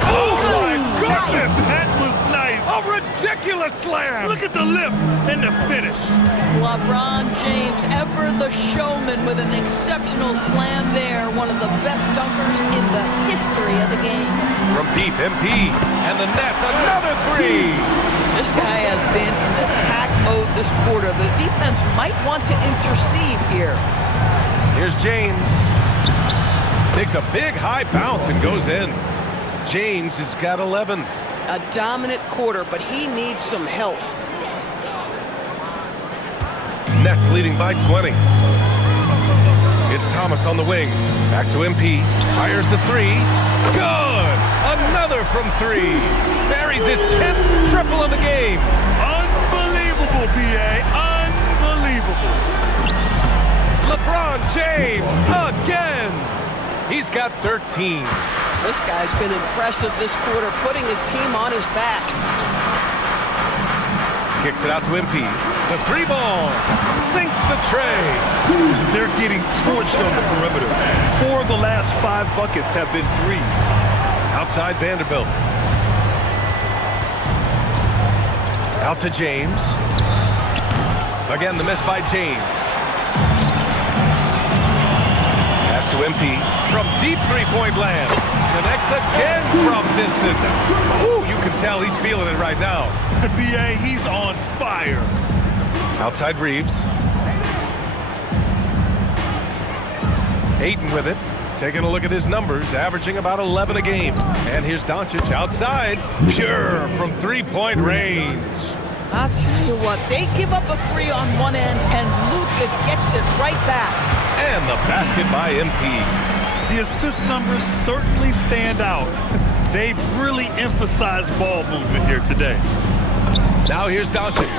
Oh my goodness! That was nice. A ridiculous slam. Look at the lift and the finish. LeBron James, ever the showman, with an exceptional slam there. One of the best dunkers in the history of the game. From deep, MP. And the Nets, another three. This guy has been in attack mode this quarter. The defense might want to intercede here. Here's James. Takes a big high bounce and goes in. James has got 11. A dominant quarter, but he needs some help. Nets leading by 20. It's Thomas on the wing. Back to MP. Fires the three. Good! Another from three. Buries his 10th triple of the game. Unbelievable, B.A. Unbelievable. LeBron James again. He's got 13. This guy's been impressive this quarter, putting his team on his back. Kicks it out to MP. The three ball sinks the tray. They're getting torched on the perimeter. 4 of the last 5 buckets have been threes. Outside Vanderbilt. Out to James. Again, the miss by James. Pass to MP. From deep three-point land. Connects again from distance. Ooh, you can tell he's feeling it right now. B.A., he's on fire. Outside Reeves. Ayton with it. Taking a look at his numbers, averaging about 11 a game. And here's Doncic outside. Pure from three-point range. I'll tell you what, they give up a 3 on one end, and Luka gets it right back. And the basket by MP. The assist numbers certainly stand out. They've really emphasized ball movement here today. Now here's Doncic.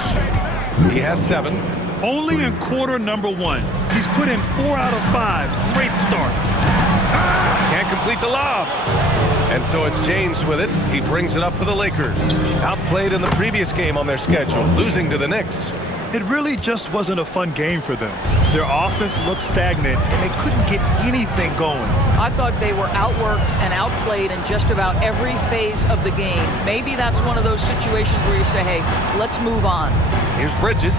He has 7. Only in quarter number 1. He's put in 4 out of 5. Great start. Can't complete the lob. And so it's James with it. He brings it up for the Lakers. Outplayed in the previous game on their schedule, losing to the Knicks. It really just wasn't a fun game for them. Their offense looked stagnant, and they couldn't get anything going. I thought they were outworked and outplayed in just about every phase of the game. Maybe that's one of those situations where you say, hey, let's move on. Here's Bridges,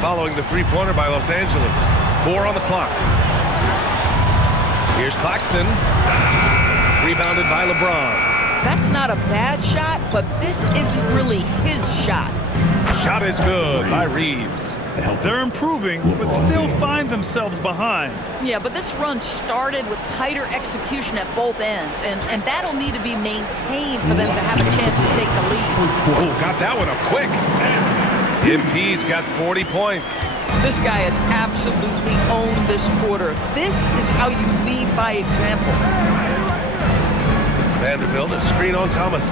following the three-pointer by Los Angeles. 4 on the clock. Here's Claxton. Rebounded by LeBron. That's not a bad shot, but this isn't really his shot. Shot is good by Reeves. They're improving, but still find themselves behind. Yeah, but this run started with tighter execution at both ends, and that'll need to be maintained for them to have a chance to take the lead. Oh, got that one up quick. MP's got 40 points. This guy has absolutely owned this quarter. This is how you lead by example. Vanderbilt, a screen on Thomas.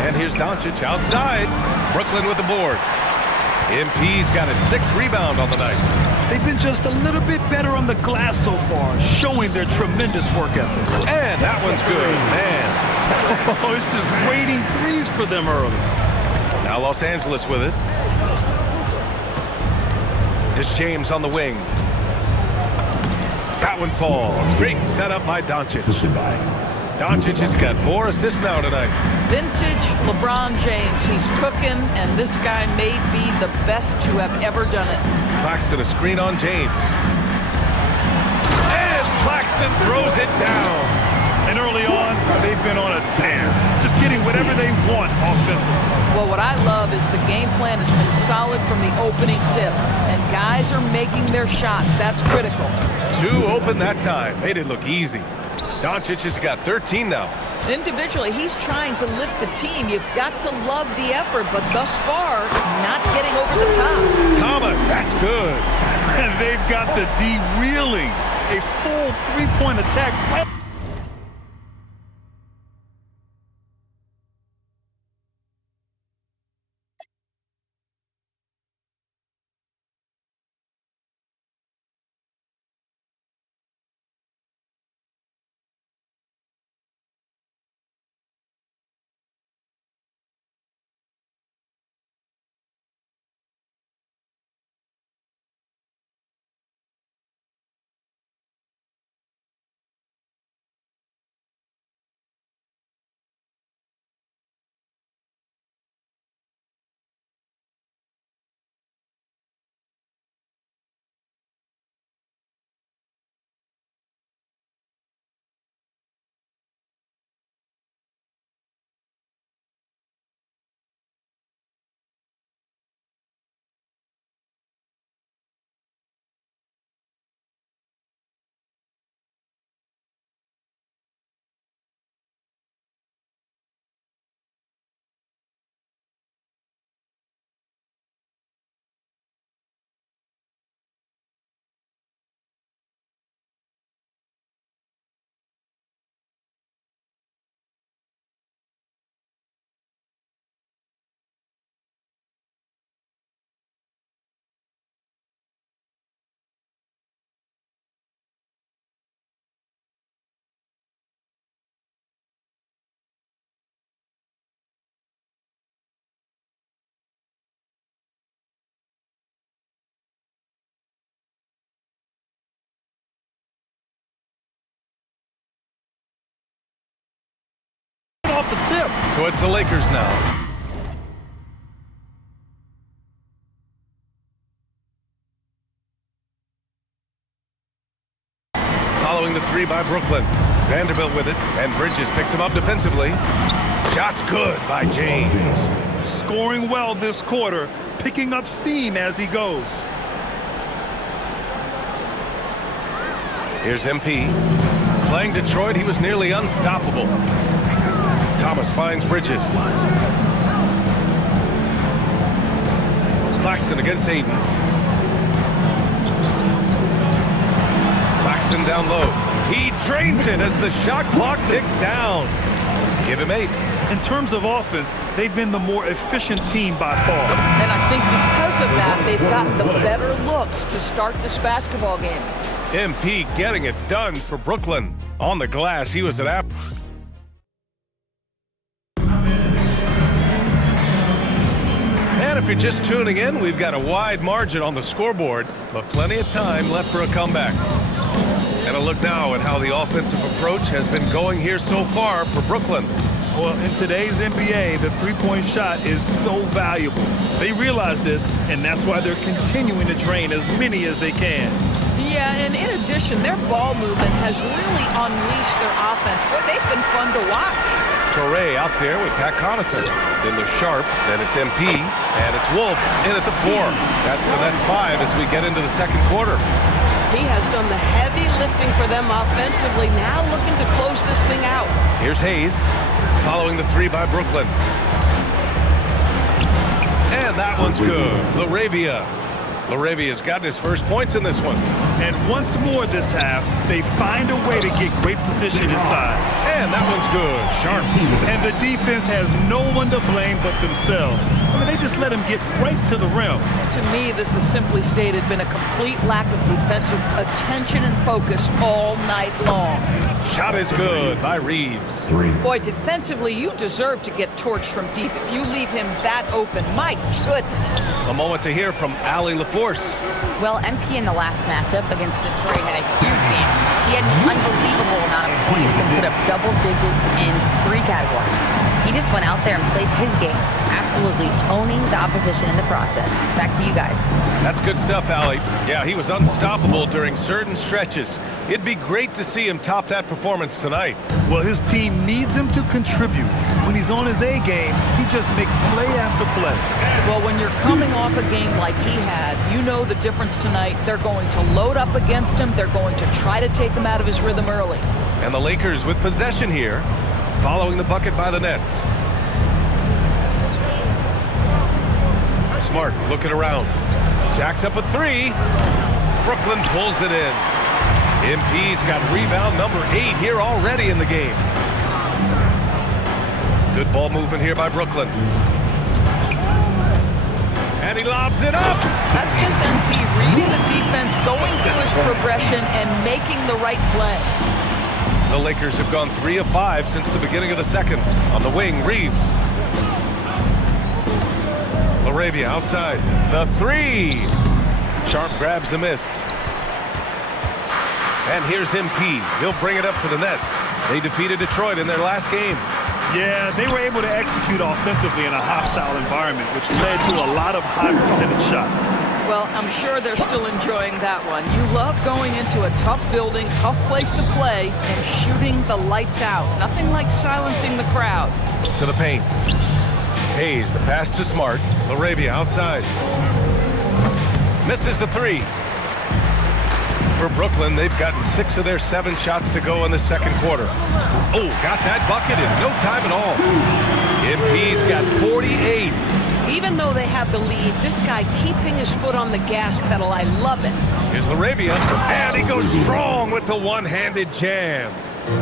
And here's Doncic outside. Brooklyn with the board. MP's got his 6th rebound on the night. They've been just a little bit better on the glass so far, showing their tremendous work ethic. And that one's good, man. Oh, it's just waiting threes for them early. Now Los Angeles with it. Here's James on the wing. That one falls. Great setup by Doncic. Doncic has got 4 assists now tonight. Vintage LeBron James. He's cooking, and this guy may be the best to have ever done it. Claxton, a screen on James. And Claxton throws it down. And early on, they've been on a tear. Just getting whatever they want offensively. Well, what I love is the game plan has been solid from the opening tip, and guys are making their shots. That's critical. 2 open that time. Made it look easy. Doncic has got 13 now. Individually, he's trying to lift the team. You've got to love the effort, but thus far, not getting over the top. Thomas, that's good. And they've got the D reeling. A full 3-point attack. So it's the Lakers now. Following the three by Brooklyn. Vanderbilt with it, and Bridges picks him up defensively. Shot's good by James. Scoring well this quarter, picking up steam as he goes. Here's MP. Playing Detroit, he was nearly unstoppable. Thomas finds Bridges. Claxton against Aiden. Claxton down low. He drains it as the shot clock ticks down. Give him 8. In terms of offense, they've been the more efficient team by far. And I think because of that, they've gotten the better looks to start this basketball game. MP getting it done for Brooklyn. On the glass, he was an app. And if you're just tuning in, we've got a wide margin on the scoreboard, but plenty of time left for a comeback. And a look now at how the offensive approach has been going here so far for Brooklyn. Well, in today's NBA, the three-point shot is so valuable. They realize this, and that's why they're continuing to drain as many as they can. Yeah, and in addition, their ball movement has really unleashed their offense. Boy, they've been fun to watch. Torrey out there with Pat Connaughton. Then there's Sharp, then it's MP, and it's Wolf in at the 4. That's the Nets 5 as we get into the second quarter. He has done the heavy lifting for them offensively, now looking to close this thing out. Here's Hayes, following the 3 by Brooklyn. And that one's good. Laravia's gotten his first points in this one. And once more this half, they find a way to get great position inside. And that one's good. Sharp. And the defense has no one to blame but themselves. I mean, they just let him get right to the rim. To me, this has simply stated been a complete lack of defensive attention and focus all night long. Shot is good by Reeves. Boy, defensively, you deserve to get torched from deep if you leave him that open. My goodness. A moment to hear from Allie LaForce. Well, MP in the last matchup against Detroit had a huge game. He had an unbelievable amount of points and put up double digits in 3 categories. He just went out there and played his game, absolutely owning the opposition in the process. Back to you guys. That's good stuff, Allie. Yeah, he was unstoppable during certain stretches. It'd be great to see him top that performance tonight. Well, his team needs him to contribute. When he's on his A game, he just makes play after play. Well, when you're coming off a game like he had, you know the difference tonight. They're going to load up against him. They're going to try to take him out of his rhythm early. And the Lakers with possession here, following the bucket by the Nets. Smart looking around. Jacks up a 3. Brooklyn pulls it in. MP's got rebound number 8 here already in the game. Good ball movement here by Brooklyn. And he lobs it up. That's just MP reading the defense, going through his progression, and making the right play. The Lakers have gone 3 of 5 since the beginning of the second. On the wing, Reeves. Laravia outside. The 3. Sharp grabs the miss. And here's MP. He'll bring it up for the Nets. They defeated Detroit in their last game. Yeah, they were able to execute offensively in a hostile environment, which led to a lot of high percentage shots. Well, I'm sure they're still enjoying that one. You love going into a tough building, tough place to play, and shooting the lights out. Nothing like silencing the crowd. To the paint. Hayes, the pass to Smart. Laravia outside. Misses the 3. For Brooklyn, they've gotten 6 of their 7 shots to go in the second quarter. Oh, got that bucket in no time at all. MP's got 48. Even though they have the lead, this guy keeping his foot on the gas pedal, I love it. Here's Laravia, and he goes strong with the one-handed jam.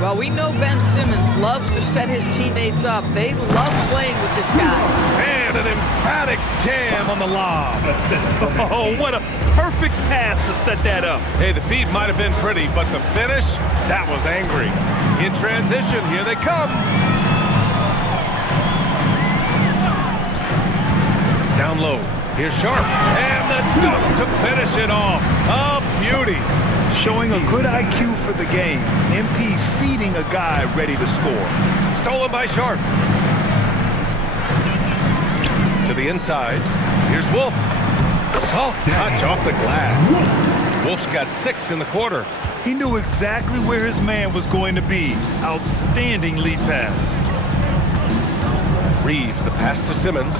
Well, we know Ben Simmons loves to set his teammates up. They love playing with this guy. And an emphatic jam on the lob. Oh, what a perfect pass to set that up. Hey, the feed might have been pretty, but the finish, that was angry. In transition, here they come. Down low, here's Sharp, and the dunk to finish it off. A beauty. Showing a good IQ for the game. MP feeding a guy ready to score. Stolen by Sharp. To the inside. Here's Wolf. Soft touch off the glass. Wolf's got 6 in the quarter. He knew exactly where his man was going to be. Outstanding lead pass. Reeves, the pass to Simmons.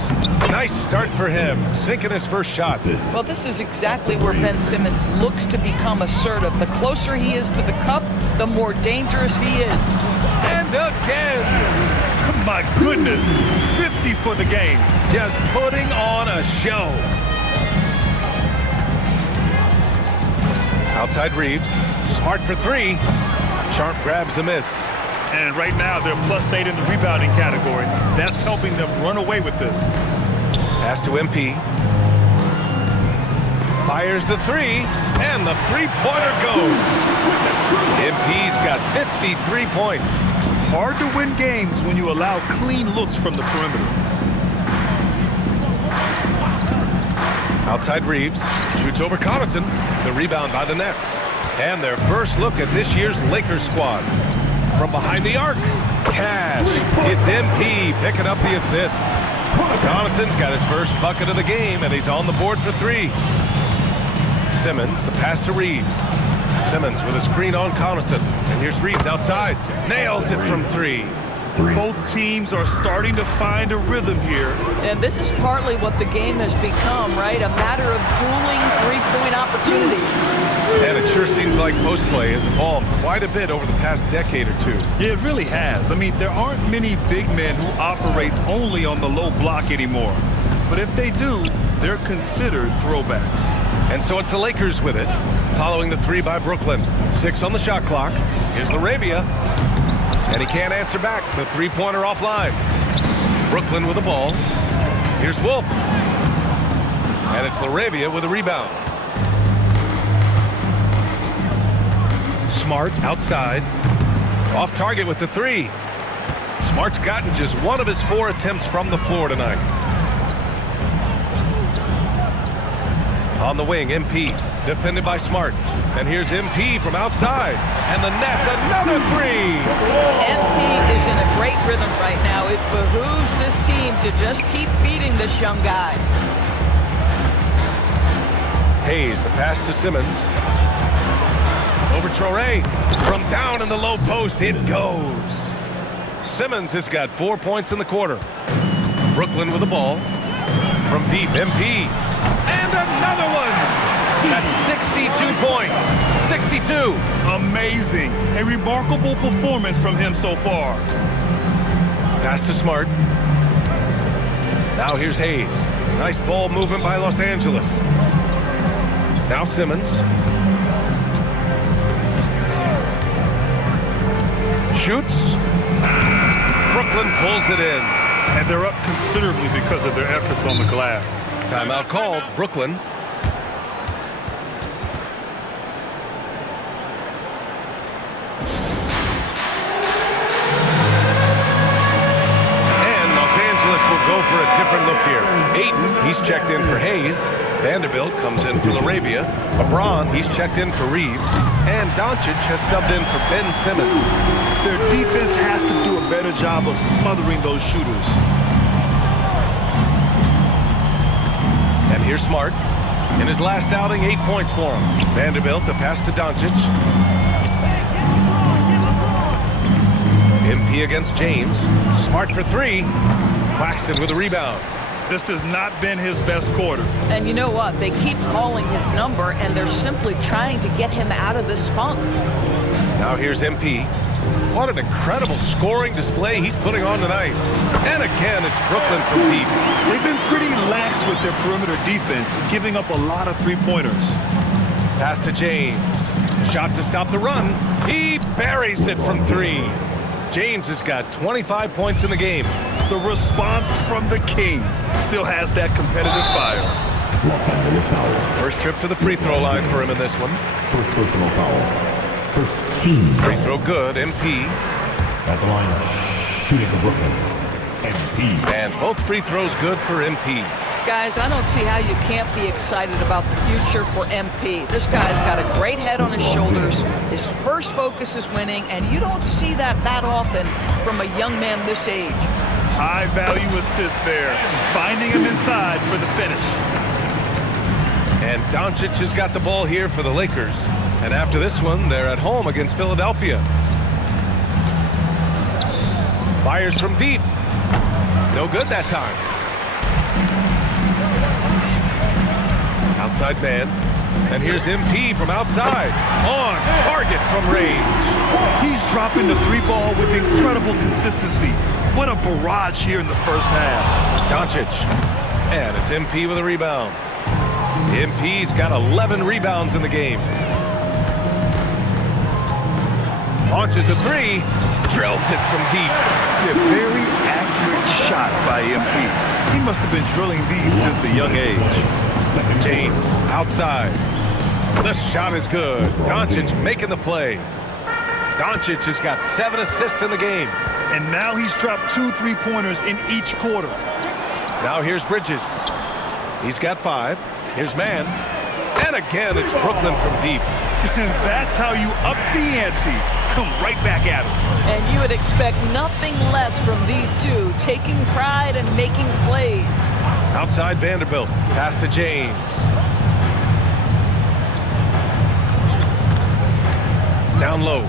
Nice start for him, sinking his first shot. Well, this is exactly where Ben Simmons looks to become assertive. The closer he is to the cup, the more dangerous he is. And again! My goodness, 50 for the game. Just putting on a show. Outside Reeves, Smart for 3. Sharp grabs the miss. And right now, they're +8 in the rebounding category. That's helping them run away with this. Pass to MP. Fires the 3, and the three-pointer goes. MP's got 53 points. Hard to win games when you allow clean looks from the perimeter. Outside Reeves, shoots over Connaughton. The rebound by the Nets. And their first look at this year's Lakers squad. From behind the arc, Cash. It's MP picking up the assist. Connaughton's got his first bucket of the game, and he's on the board for 3. Simmons, the pass to Reeves. Simmons with a screen on Connaughton. And here's Reeves outside. Nails it from 3. Both teams are starting to find a rhythm here. And this is partly what the game has become, right? A matter of dueling three-point opportunities. And it sure seems like post play has evolved quite a bit over the past decade or two. Yeah, it really has. I mean, there aren't many big men who operate only on the low block anymore. But if they do, they're considered throwbacks. And so it's the Lakers with it, following the 3 by Brooklyn. 6 on the shot clock. Here's Laravia. And he can't answer back. The three-pointer offline. Brooklyn with the ball. Here's Wolf. And it's Laravia with a rebound. Smart outside. Off target with the 3. Smart's gotten just 1 of his 4 attempts from the floor tonight. On the wing, MP. Defended by Smart. And here's MP from outside. And the Nets, another 3! MP is in a great rhythm right now. It behooves this team to just keep feeding this young guy. Hayes, the pass to Simmons. Over Traoré. From down in the low post, it goes. Simmons has got 4 points in the quarter. Brooklyn with the ball. From deep, MP. And another one! That's 62 points. 62. Amazing. A remarkable performance from him so far. Pass to Smart. Now here's Hayes. Nice ball movement by Los Angeles. Now Simmons. Shoots. Brooklyn pulls it in. And they're up considerably because of their efforts on the glass. Timeout called. Brooklyn. Go for a different look here. Ayton, he's checked in for Hayes. Vanderbilt comes in for Laravia. LeBron, he's checked in for Reeves. And Doncic has subbed in for Ben Simmons. Their defense has to do a better job of smothering those shooters. And here's Smart. In his last outing, 8 points for him. Vanderbilt, the pass to Doncic. MP against James. Smart for 3. Claxton with a rebound. This has not been his best quarter. And you know what? They keep calling his number, and they're simply trying to get him out of this funk. Now here's MP. What an incredible scoring display he's putting on tonight. And again, it's Brooklyn from deep. They've been pretty lax with their perimeter defense, giving up a lot of three-pointers. Pass to James. Shot to stop the run. He buries it from 3. James has got 25 points in the game. The response from the King still has that competitive fire. First trip to the free throw line for him in this one. First personal foul. First team. Free throw good, MP. At the line, shooting for Brooklyn, MP. And both free throws good for MP. Guys, I don't see how you can't be excited about the future for MP. This guy's got a great head on his shoulders. His first focus is winning, and you don't see that often from a young man this age. High-value assist there, finding him inside for the finish. And Doncic has got the ball here for the Lakers. And after this one, they're at home against Philadelphia. Fires from deep. No good that time. Outside man. And here's MP from outside. On target from range. He's dropping the three ball with incredible consistency. What a barrage here in the first half. Doncic. And it's MP with a rebound. MP's got 11 rebounds in the game. Launches a three. Drills it from deep. A very accurate shot by MP. He must have been drilling these since a young age. James outside. The shot is good. Doncic making the play. Doncic has got 7 assists in the game. And now he's dropped 2 3-pointers in each quarter. Now here's Bridges. He's got 5. Here's man. And again, it's Brooklyn from deep. That's how you up the ante. Come right back at him. And you would expect nothing less from these two, taking pride and making plays. Outside Vanderbilt. Pass to James. Down low.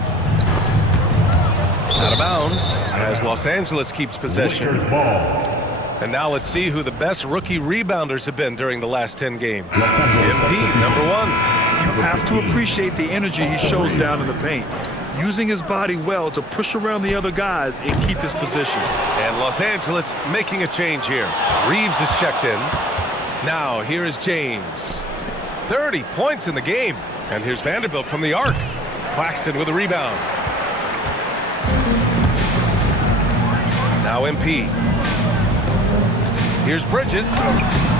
Out of bounds as Los Angeles keeps possession. And now let's see who the best rookie rebounders have been during the last 10 games. MP, number 1. You have to appreciate the energy he shows down in the paint. Using his body well to push around the other guys and keep his position. And Los Angeles making a change here. Reeves is checked in. Now here is James. 30 points in the game. And here's Vanderbilt from the arc. Claxton with a rebound. Now MP. Here's Bridges.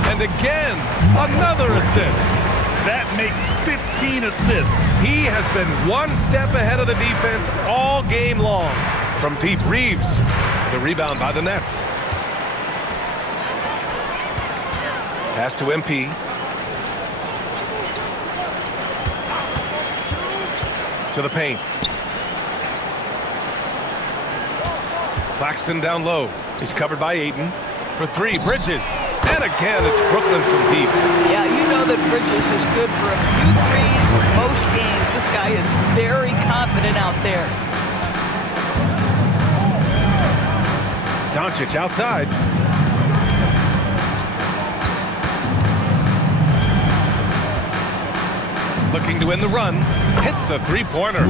And again, another assist. That makes 15 assists. He has been one step ahead of the defense all game long. From deep, Reeves. The rebound by the Nets. Pass to MP. To the paint. Claxton down low. He's covered by Ayton. For 3, Bridges. And again, it's Brooklyn from deep. Yeah, you know that Bridges is good for a few threes most games. This guy is very confident out there. Doncic outside. Looking to win the run. Hits a three-pointer.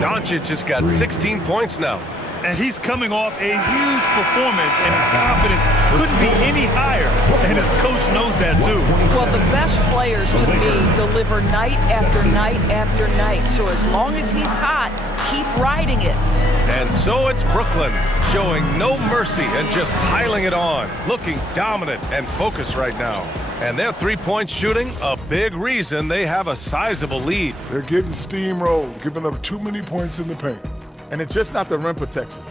Doncic has got 16 points now. And he's coming off a huge performance, and his confidence couldn't be any higher. And his coach knows that, too. Well, the best players, to me, deliver night after night after night. So as long as he's hot, keep riding it. And so it's Brooklyn, showing no mercy and just piling it on. Looking dominant and focused right now. And their three-point shooting, a big reason they have a sizable lead. They're getting steamrolled, giving up too many points in the paint. And it's just not the rim protection.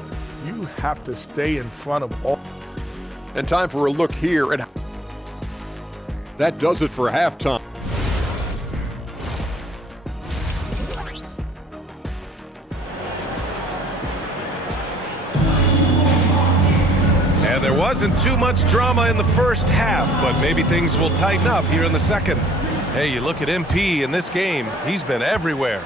You have to stay in front of all. And time for a look here. And that does it for halftime. And there wasn't too much drama in the first half, but maybe things will tighten up here in the second. Hey, you look at MP in this game, he's been everywhere.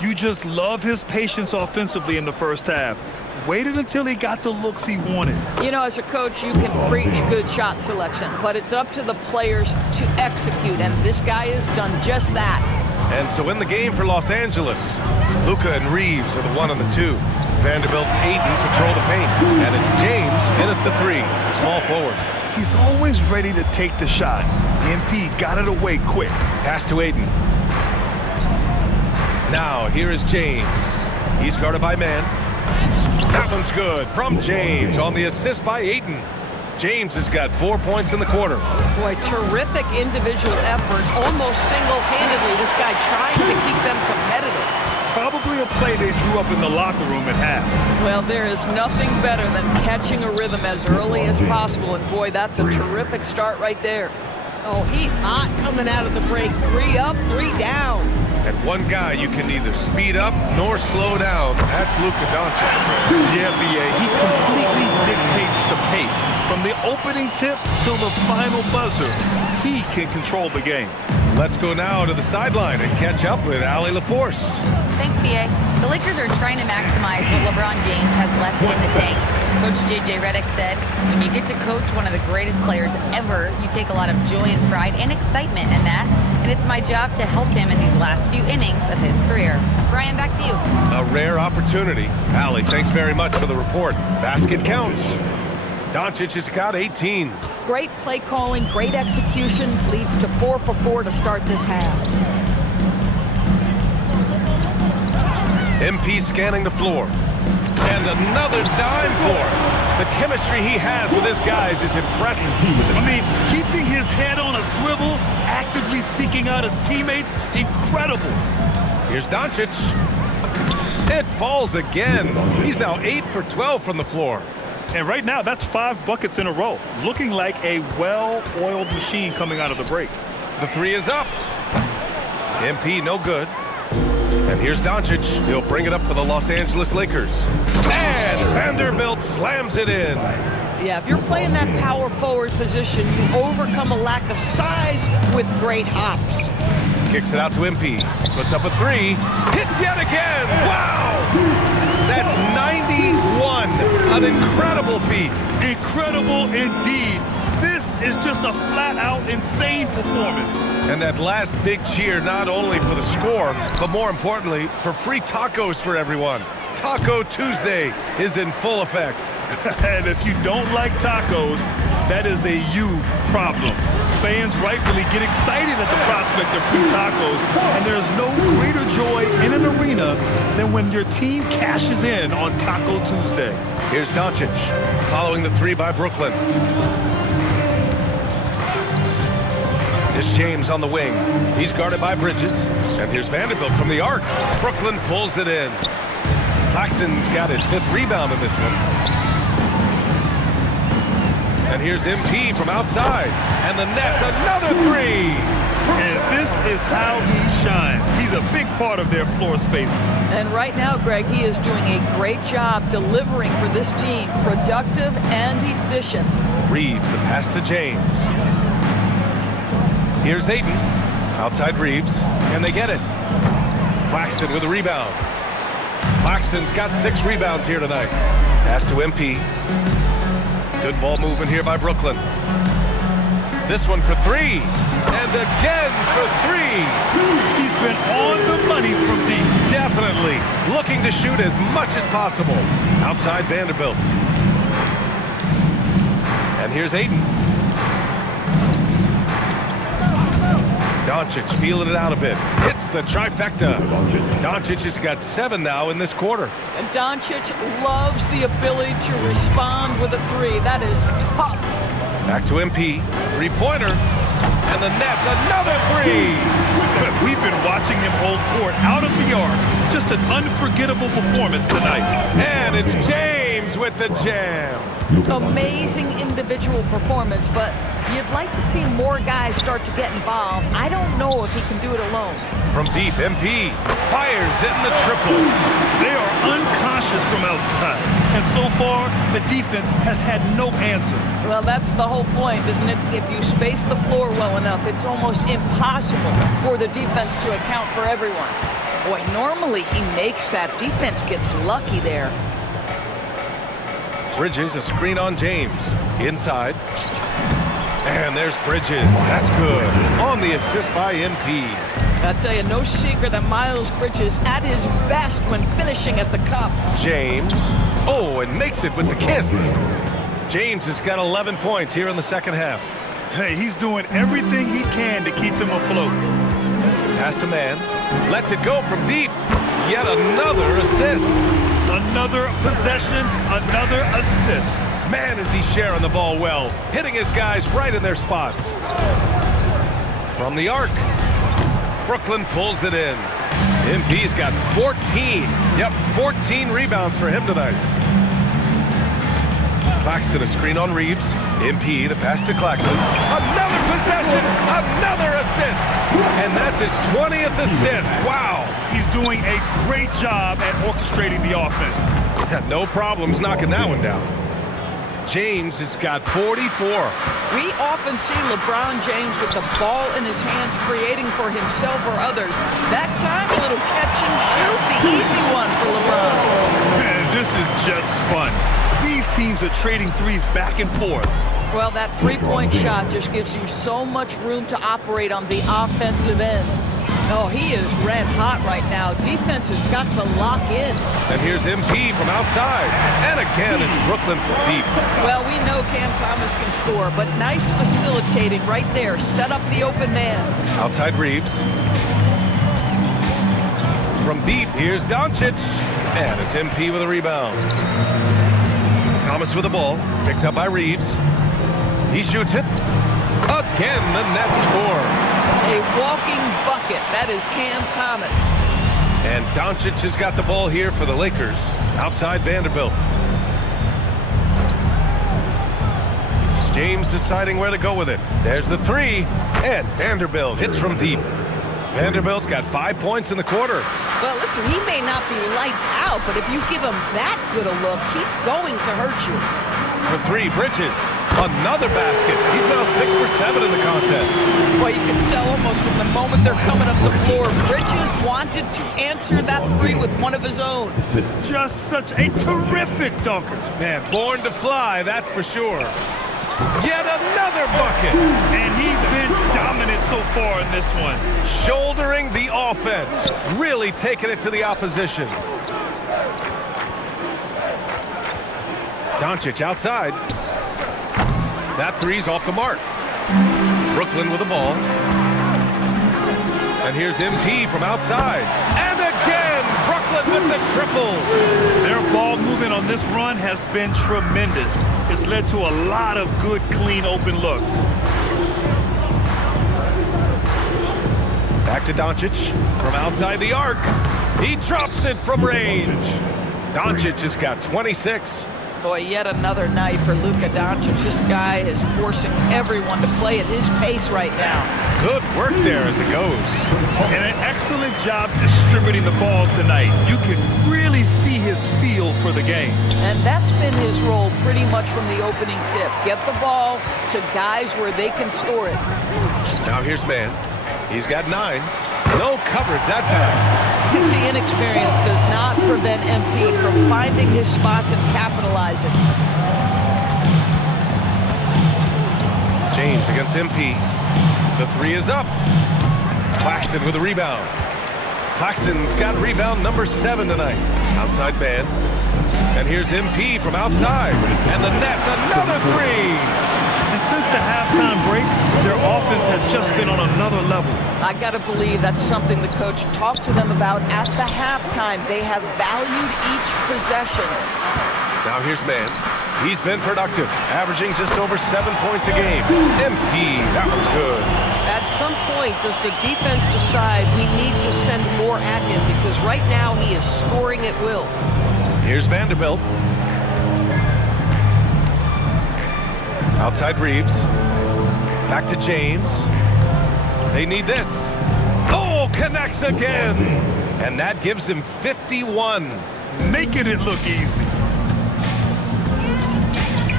You just love his patience offensively in the first half. Waited until he got the looks he wanted. You know, as a coach, you can preach good shot selection, but it's up to the players to execute, and this guy has done just that. And so in the game for Los Angeles, Luka and Reeves are the 1 and the 2. Vanderbilt and Ayton patrol the paint. And it's James in at the 3, the small forward. He's always ready to take the shot. MP got it away quick. Pass to Ayton. Now, here is James. He's guarded by man. That one's good from James on the assist by Ayton. James has got 4 points in the quarter. Boy, terrific individual effort, almost single-handedly. This guy trying to keep them competitive. Probably a play they drew up in the locker room at half. Well, there is nothing better than catching a rhythm as early as possible, and boy, that's a terrific start right there. Oh, he's hot coming out of the break. 3 up, 3 down. And one guy you can neither speed up nor slow down. That's Luka Doncic. Yeah, B.A. He completely dictates the pace. From the opening tip till the final buzzer, he can control the game. Let's go now to the sideline and catch up with Allie LaForce. Thanks, B.A. The Lakers are trying to maximize what LeBron James has left in the tank. Coach J.J. Redick said, when you get to coach one of the greatest players ever, you take a lot of joy and pride and excitement in that, and it's my job to help him in these last few innings of his career. Brian, back to you. A rare opportunity. Allie, thanks very much for the report. Basket counts. Doncic has got 18. Great play calling, great execution, leads to 4 for 4 to start this half. MP scanning the floor. And another dime for him. The chemistry he has with his guys is impressive. I mean, keeping his head on a swivel, actively seeking out his teammates, incredible. Here's Doncic. It falls again. He's now 8 for 12 from the floor. And right now, that's 5 buckets in a row. Looking like a well-oiled machine coming out of the break. The three is up. MP no good. And here's Doncic. He'll bring it up for the Los Angeles Lakers. And Vanderbilt slams it in. Yeah, if you're playing that power forward position, you overcome a lack of size with great hops. Kicks it out to MP. Puts up a three. Hits yet again. Wow! That's 91. An incredible feat. Incredible indeed. This is just a flat-out insane performance. And that last big cheer, not only for the score, but more importantly, for free tacos for everyone. Taco Tuesday is in full effect. And if you don't like tacos, that is a you problem. Fans rightfully get excited at the prospect of free tacos, and there's no greater joy in an arena than when your team cashes in on Taco Tuesday. Here's Doncic, following the three by Brooklyn. Here's James on the wing. He's guarded by Bridges. And here's Vanderbilt from the arc. Brooklyn pulls it in. Claxton's got his 5th rebound in this one. And here's MP from outside. And the net's another three. And this is how he shines. He's a big part of their floor space. And right now, Greg, he is doing a great job delivering for this team. Productive and efficient. Reeves, the pass to James. Here's Ayton. Outside Reeves. Can they get it? Claxton with a rebound. Claxton's got 6 rebounds here tonight. Pass to MP. Good ball movement here by Brooklyn. This one for 3. And again for 3. He's been on the money from deep. Definitely looking to shoot as much as possible. Outside Vanderbilt. And here's Ayton. Doncic feeling it out a bit. Hits the trifecta. Doncic has got 7 now in this quarter. And Doncic loves the ability to respond with a 3. That is tough. Back to MP. 3-pointer. And the net's another 3. We've been watching him hold court out of the arc. Just an unforgettable performance tonight. And it's James with the jam. Amazing individual performance, but you'd like to see more guys start to get involved. I don't know if he can do it alone. From deep, MP fires in the triple. They are unconscious from outside, and so far, the defense has had no answer. Well, that's the whole point, isn't it? If you space the floor well enough, it's almost impossible for the defense to account for everyone. Boy, normally he makes that. Defense gets lucky there. Bridges, a screen on James. Inside. And there's Bridges. That's good. On the assist by MP. I tell you, no secret that Miles Bridges at his best when finishing at the cup. James. Oh, and makes it with the kiss. James has got 11 points here in the second half. Hey, he's doing everything he can to keep them afloat. Pass to man. Lets it go from deep. Yet another assist. Another possession, another assist. Man, is he sharing the ball well. Hitting his guys right in their spots. From the arc. Brooklyn pulls it in. MP's got 14. Yep, 14 rebounds for him tonight. Claxton a screen on Reeves. MP, the pass to Claxton. Another possession, another assist. And that's his 20th assist. Wow. He's doing a great job at orchestrating the offense. No problems knocking that one down. James has got 44. We often see LeBron James with the ball in his hands creating for himself or others. That time, a little catch and shoot, the easy one for LeBron. Man, this is just fun. These teams are trading threes back and forth. Well, that three-point shot just gives you so much room to operate on the offensive end. Oh, he is red hot right now. Defense has got to lock in. And here's MP from outside. And again, it's Brooklyn from deep. Well, we know Cam Thomas can score, but nice facilitating right there. Set up the open man. Outside Reeves. From deep, here's Doncic. And it's MP with a rebound. Thomas with the ball. Picked up by Reeves. He shoots it. Again, the net score. A walking bucket. That is Cam Thomas. And Doncic has got the ball here for the Lakers. Outside Vanderbilt. James deciding where to go with it. There's the three. And Vanderbilt hits from deep. Vanderbilt's got 5 points in the quarter. Well, listen, he may not be lights out, but if you give him that good a look, he's going to hurt you. For three, Bridges. Another basket. He's now 6 for 7 in the contest. Well, you can tell almost from the moment they're coming up the floor, Bridges wanted to answer that three with one of his own. Just such a terrific dunker. Man, born to fly, that's for sure. Yet another bucket. And he's been dominant so far in this one. Shouldering the offense. Really taking it to the opposition. Doncic outside. That three's off the mark. Brooklyn with the ball. And here's MP from outside. And again, Brooklyn with the triple. Their ball movement on this run has been tremendous. It's led to a lot of good, clean, open looks. Back to Doncic from outside the arc. He drops it from range. Doncic has got 26. Boy, yet another night for Luka Doncic. This guy is forcing everyone to play at his pace right now. Good work there as it goes. And an excellent job distributing the ball tonight. You can really see his feel for the game. And that's been his role pretty much from the opening tip. Get the ball to guys where they can score it. Now here's Man. He's got 9. No coverage that time. You see, inexperience does not prevent MP from finding his spots and capitalizing. James against MP. The three is up. Claxton with a rebound. Claxton's got rebound number 7 tonight. Outside Man. And here's MP from outside. And the net's another three. And since the halftime break, their offense has just been on another level. I got to believe that's something the coach talked to them about at the halftime. They have valued each possession. Now here's Man. He's been productive, averaging just over 7 points a game. MP, that was good. At some point, does the defense decide we need to send more at him? Because right now he is scoring at will. Here's Vanderbilt. Outside Reeves. Back to James. They need this. Oh, connects again. And that gives him 51. Making it look easy.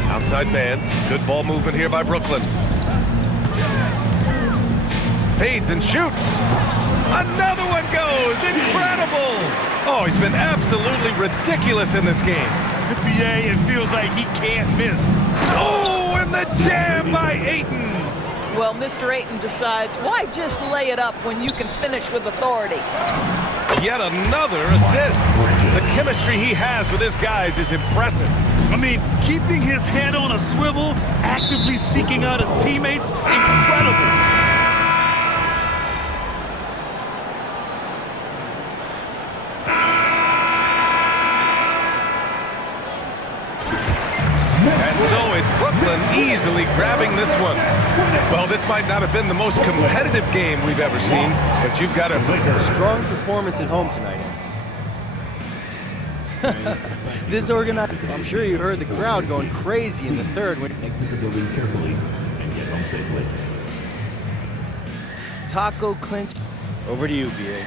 Outside Man. Good ball movement here by Brooklyn. Fades and shoots. Another one goes. Incredible. Oh, he's been absolutely ridiculous in this game. NBA, it feels like he can't miss. Oh, and the jam by Ayton. Well, Mr. Ayton decides, why just lay it up when you can finish with authority? Yet another assist. The chemistry he has with his guys is impressive. I mean, keeping his head on a swivel, actively seeking out his teammates, incredible. It's Brooklyn easily grabbing this one. Well, this might not have been the most competitive game we've ever seen, but you've got a strong performance at home tonight. This organized. I'm sure you heard the crowd going crazy in the third. Exit the building carefully and get home safely. Taco clinch. Over to you, BA.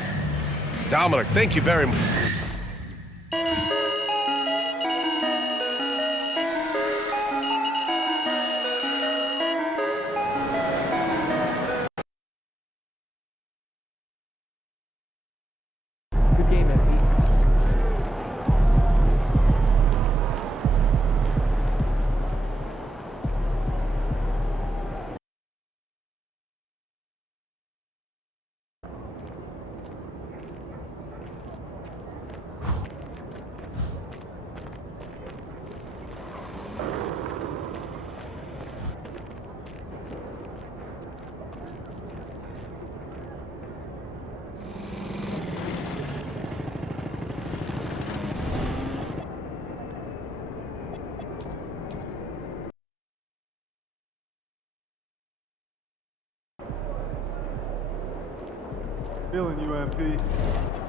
Dominic, thank you very much. Good game, MP. Feeling you, MP.